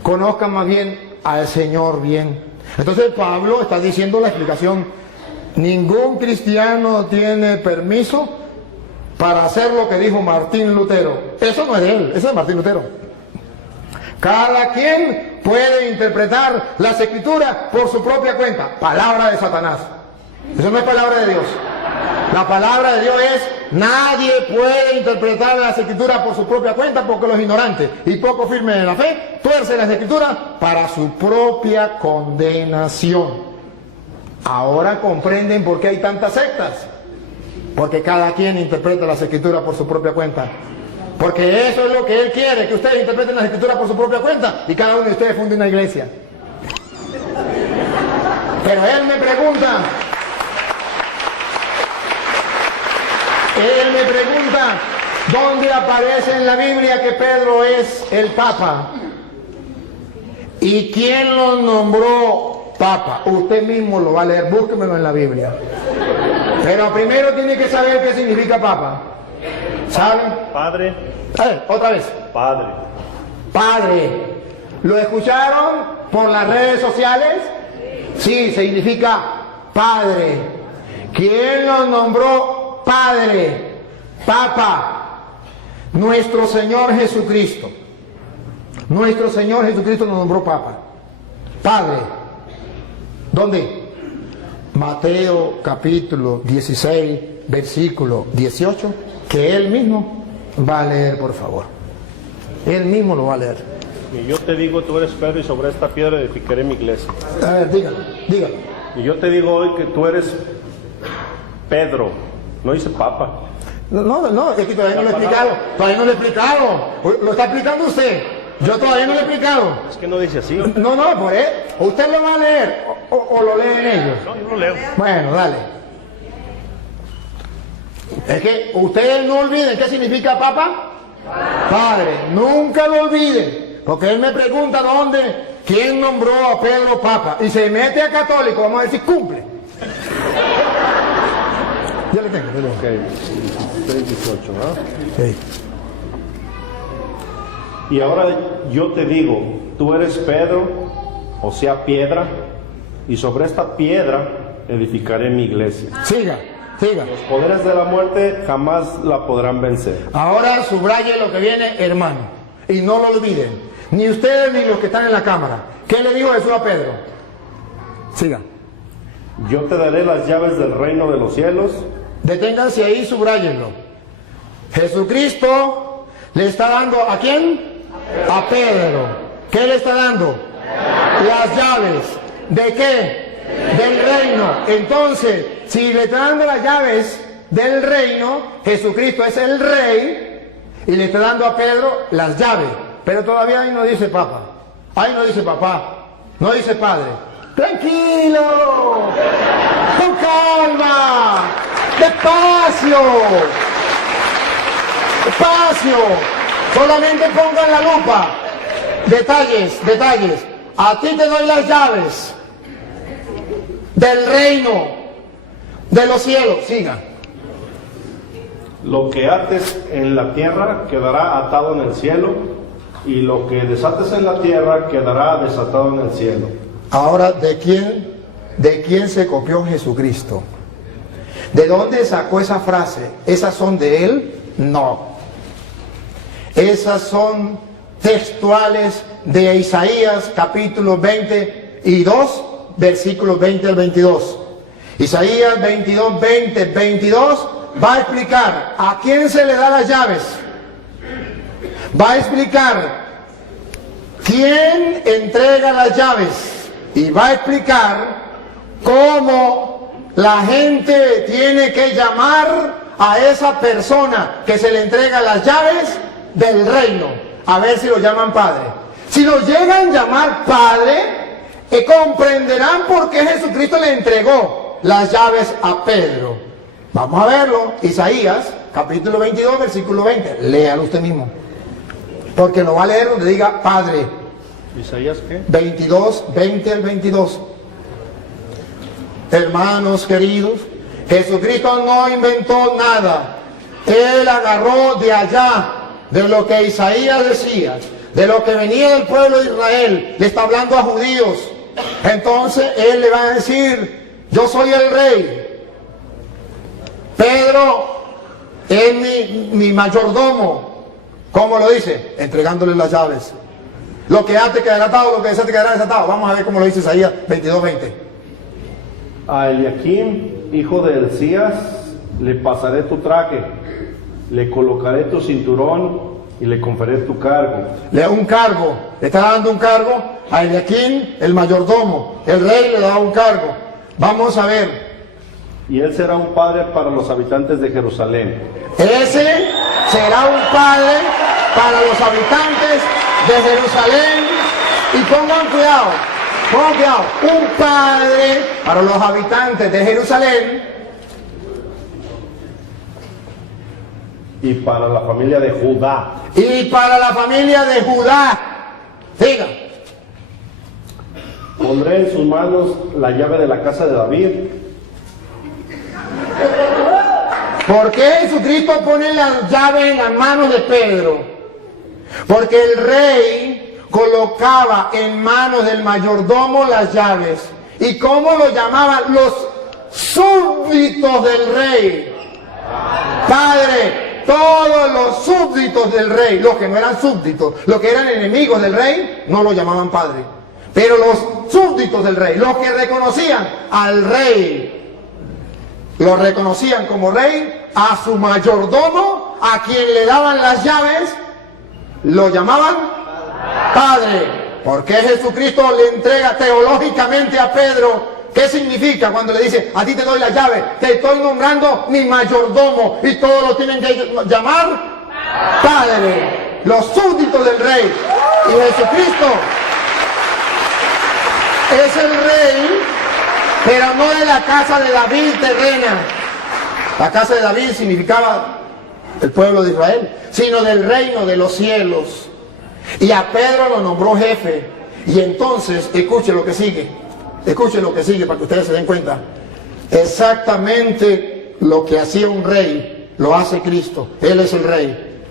Conozcan más bien al Señor bien. Entonces Pablo está diciendo la explicación Ningún cristiano tiene permiso para hacer lo que dijo Martín Lutero. Eso no es de él, eso es de Martín Lutero. Cada quien puede interpretar las escrituras por su propia cuenta. Palabra de Satanás. Eso no es palabra de Dios. La palabra de Dios es: nadie puede interpretar las escrituras por su propia cuenta, porque los ignorantes y poco firmes en la fe tuercen las escrituras para su propia condenación. Ahora comprenden por qué hay tantas sectas. Porque cada quien interpreta las escrituras por su propia cuenta. Porque eso es lo que Él quiere, que ustedes interpreten las escrituras por su propia cuenta y cada uno de ustedes funde una iglesia. Pero Él me pregunta, ¿dónde aparece en la Biblia que Pedro es el Papa? ¿Y quién lo nombró Papa? Usted mismo lo va a leer, búsquemelo en la Biblia. Pero primero tiene que saber qué significa Papa. ¿Saben? Padre. Otra vez. Padre. Padre. ¿Lo escucharon por las redes sociales? Sí, significa Padre. ¿Quién lo nombró Padre? Papa. Nuestro Señor Jesucristo. Nuestro Señor Jesucristo lo nombró Papa. Padre. ¿Dónde? Mateo capítulo 16, versículo 18, que Él mismo va a leer, por favor. Él mismo lo va a leer. Y yo te digo, tú eres Pedro, y sobre esta piedra edificaré mi iglesia. A ver, dígalo. Y yo te digo hoy que tú eres Pedro, no dice Papa. No, es que todavía no lo he explicado. Lo está explicando usted. Yo todavía no lo he explicado. Es que no dice así. No, por él. ¿Usted lo va a leer o lo leen ellos? No, yo lo leo. Bueno, dale. Es que ustedes no olviden qué significa Papa. Padre. Nunca lo olviden. Porque él me pregunta quién nombró a Pedro Papa. Y se mete a católico, vamos a ver si cumple. Ya le tengo. Ok, 18, ¿no? Sí. Y ahora yo te digo, tú eres Pedro, o sea, piedra, y sobre esta piedra edificaré mi iglesia. Siga. Los poderes de la muerte jamás la podrán vencer. Ahora subraye lo que viene, hermano, y no lo olviden, ni ustedes ni los que están en la cámara. ¿Qué le dijo Jesús a Pedro? Siga. Yo te daré las llaves del reino de los cielos. Deténganse ahí, subrayenlo. Jesucristo le está dando ¿a quién? A Pedro. ¿Qué le está dando? Las llaves. ¿De qué? Del reino. Entonces, si le está dando las llaves del reino, Jesucristo es el rey y le está dando a Pedro las llaves. Pero todavía ahí no dice Papa. Ahí no dice papá. No dice padre. Tranquilo. Con calma. Despacio. Despacio. Solamente pongan la lupa. Detalles. A ti te doy las llaves del reino de los cielos. Siga. Lo que ates en la tierra quedará atado en el cielo, y lo que desates en la tierra quedará desatado en el cielo. Ahora, ¿de quién se copió Jesucristo? ¿De dónde sacó esa frase? ¿Esas son de él? No. Esas son textuales de Isaías capítulo 22, versículos 20 al 22. Isaías 22, 20, 22 va a explicar a quién se le da las llaves. Va a explicar quién entrega las llaves. Y va a explicar cómo la gente tiene que llamar a esa persona que se le entrega las llaves del reino. A ver si lo llaman padre. Si lo llegan a llamar padre, comprenderán por qué Jesucristo le entregó las llaves a Pedro. Vamos a verlo. Isaías, capítulo 22, versículo 20. Léalo usted mismo. Porque lo va a leer donde diga padre. ¿Isaías qué? 22, 20 al 22. Hermanos queridos, Jesucristo no inventó nada. Él agarró de allá, de lo que Isaías decía, de lo que venía del pueblo de Israel. Le está hablando a judíos. Entonces Él le va a decir: yo soy el rey. Pedro es mi mayordomo. ¿Cómo lo dice? Entregándole las llaves. Lo que ate quedará atado, lo que desate quedará desatado. Vamos a ver cómo lo dice Isaías 22:20. A Eliakim, hijo de Hilcías, le pasaré tu traje, le colocaré tu cinturón y le conferiré tu cargo. Le da un cargo, le está dando un cargo a Eliakim, el mayordomo. El rey le da un cargo. Vamos a ver. Y él será un padre para los habitantes de Jerusalén. Ese será un padre para los habitantes de Jerusalén. Y pongan cuidado, un padre para los habitantes de Jerusalén. Y para la familia de Judá. Y para la familia de Judá. Diga. Pondré en sus manos la llave de la casa de David. ¿Por qué Jesucristo pone la llave en las manos de Pedro? Porque el rey colocaba en manos del mayordomo las llaves. ¿Y cómo lo llamaban? Los súbditos del rey. Padre, todos los súbditos del rey, los que no eran súbditos, los que eran enemigos del rey, no lo llamaban padre. Pero los súbditos del rey, los que reconocían al rey, lo reconocían como rey, a su mayordomo, a quien le daban las llaves, lo llamaban padre. Porque Jesucristo le entrega teológicamente a Pedro. ¿Qué significa cuando le dice, a ti te doy la llave, te estoy nombrando mi mayordomo y todos lo tienen que llamar padre? Los súbditos del rey. Y Jesucristo es el rey, pero no de la casa de David terrena. La casa de David significaba el pueblo de Israel, sino del reino de los cielos. Y a Pedro lo nombró jefe. Y entonces, escuche lo que sigue. Escuchen lo que sigue para que ustedes se den cuenta. Exactamente lo que hacía un rey, lo hace Cristo. Él es el rey.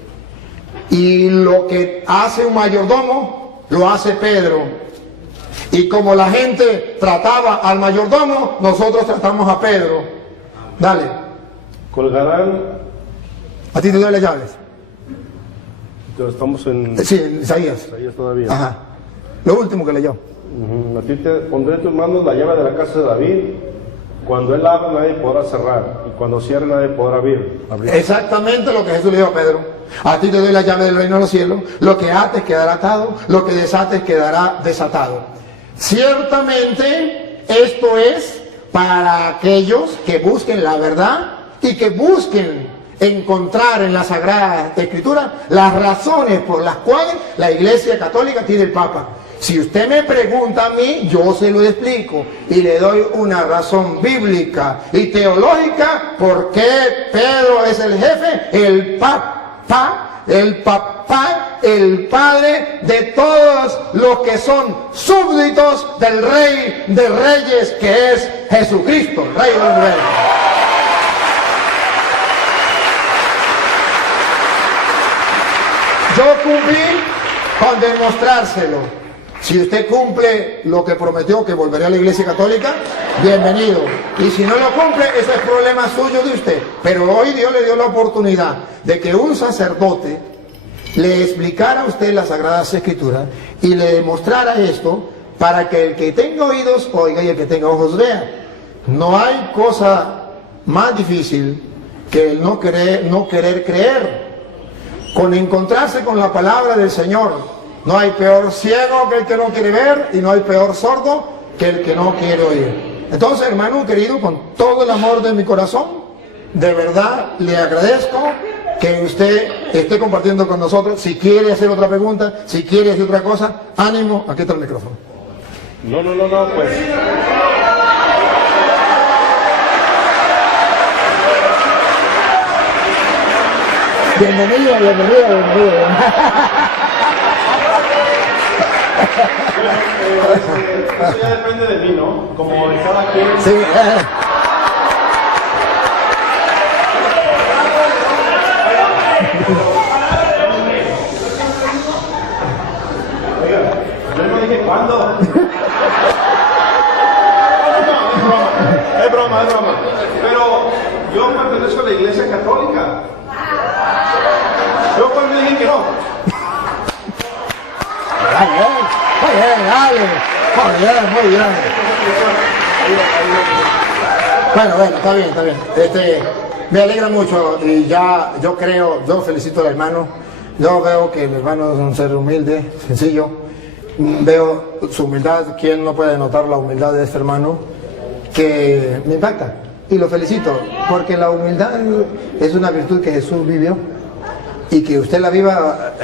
Y lo que hace un mayordomo, lo hace Pedro. Y como la gente trataba al mayordomo, nosotros tratamos a Pedro. Dale. Colgarán. A ti te doy las llaves. Estamos en Sí, Isaías. Isaías todavía. Ajá. Lo último que leyó. A ti te pondré en tus manos la llave de la casa de David. Cuando él abra, nadie podrá cerrar. Y cuando cierre, nadie podrá abrir. Exactamente lo que Jesús le dijo a Pedro. A ti te doy la llave del reino de los cielos. Lo que ates quedará atado. Lo que desates quedará desatado. Ciertamente, esto es para aquellos que busquen la verdad y que busquen encontrar en la Sagrada Escritura las razones por las cuales la Iglesia Católica tiene el Papa. Si usted me pregunta a mí, yo se lo explico y le doy una razón bíblica y teológica por qué Pedro es el jefe, el papá, el padre de todos los que son súbditos del Rey de Reyes, que es Jesucristo, Rey de los Reyes. Yo cumplí con demostrárselo. Si usted cumple lo que prometió, que volverá a la Iglesia Católica, bienvenido. Y si no lo cumple, ese es problema suyo de usted. Pero hoy Dios le dio la oportunidad de que un sacerdote le explicara a usted las Sagradas Escrituras y le demostrara esto para que el que tenga oídos oiga y el que tenga ojos vea. No hay cosa más difícil que el no querer creer. Con encontrarse con la palabra del Señor. No hay peor ciego que el que no quiere ver y no hay peor sordo que el que no quiere oír. Entonces, hermano querido, con todo el amor de mi corazón, de verdad le agradezco que usted esté compartiendo con nosotros. Si quiere hacer otra pregunta, si quiere hacer otra cosa, ánimo, aquí está el micrófono. No, pues. Bienvenido. Eso ya depende de mí, ¿no? Como de cada quien. Sí, Oiga, yo no dije cuándo. Es broma. Pero yo pertenezco la Iglesia Católica. Yo cuando dije que no. Muy bien. Bueno, está bien. Me alegra mucho y ya yo felicito al hermano. Yo veo que el hermano es un ser humilde, sencillo. Veo su humildad. ¿Quién no puede notar la humildad de este hermano? Que me impacta. Y lo felicito, porque la humildad es una virtud que Jesús vivió. Y que usted la viva,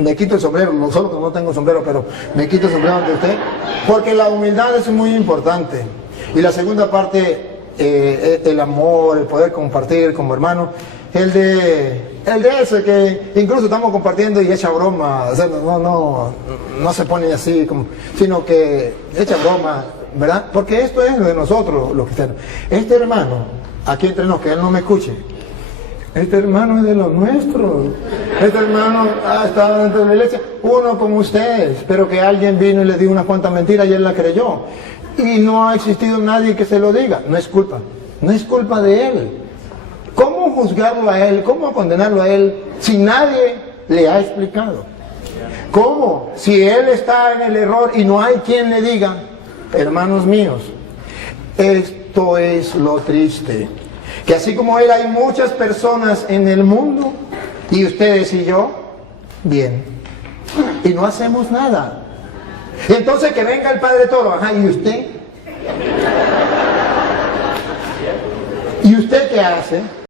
me quito el sombrero, no solo que no tengo sombrero, pero me quito el sombrero ante usted, porque la humildad es muy importante. Y la segunda parte, el amor, el poder compartir como hermano, el de ese que incluso estamos compartiendo y echa broma, o sea, no se pone así, sino que echa broma, ¿verdad? Porque esto es lo de nosotros, los cristianos. Este hermano, aquí entre nos, que él no me escuche, este hermano es de los nuestros. Este hermano ha estado dentro de la iglesia, uno como ustedes, pero que alguien vino y le dio unas cuantas mentiras y él la creyó. Y no ha existido nadie que se lo diga. No es culpa de él. ¿Cómo juzgarlo a él? ¿Cómo condenarlo a él si nadie le ha explicado? ¿Cómo? Si él está en el error y no hay quien le diga, hermanos míos, esto es lo triste. Que así como él hay muchas personas en el mundo, y ustedes y yo, bien, y no hacemos nada. Y entonces que venga el Padre Toro, ajá, ¿y usted? ¿Y usted qué hace?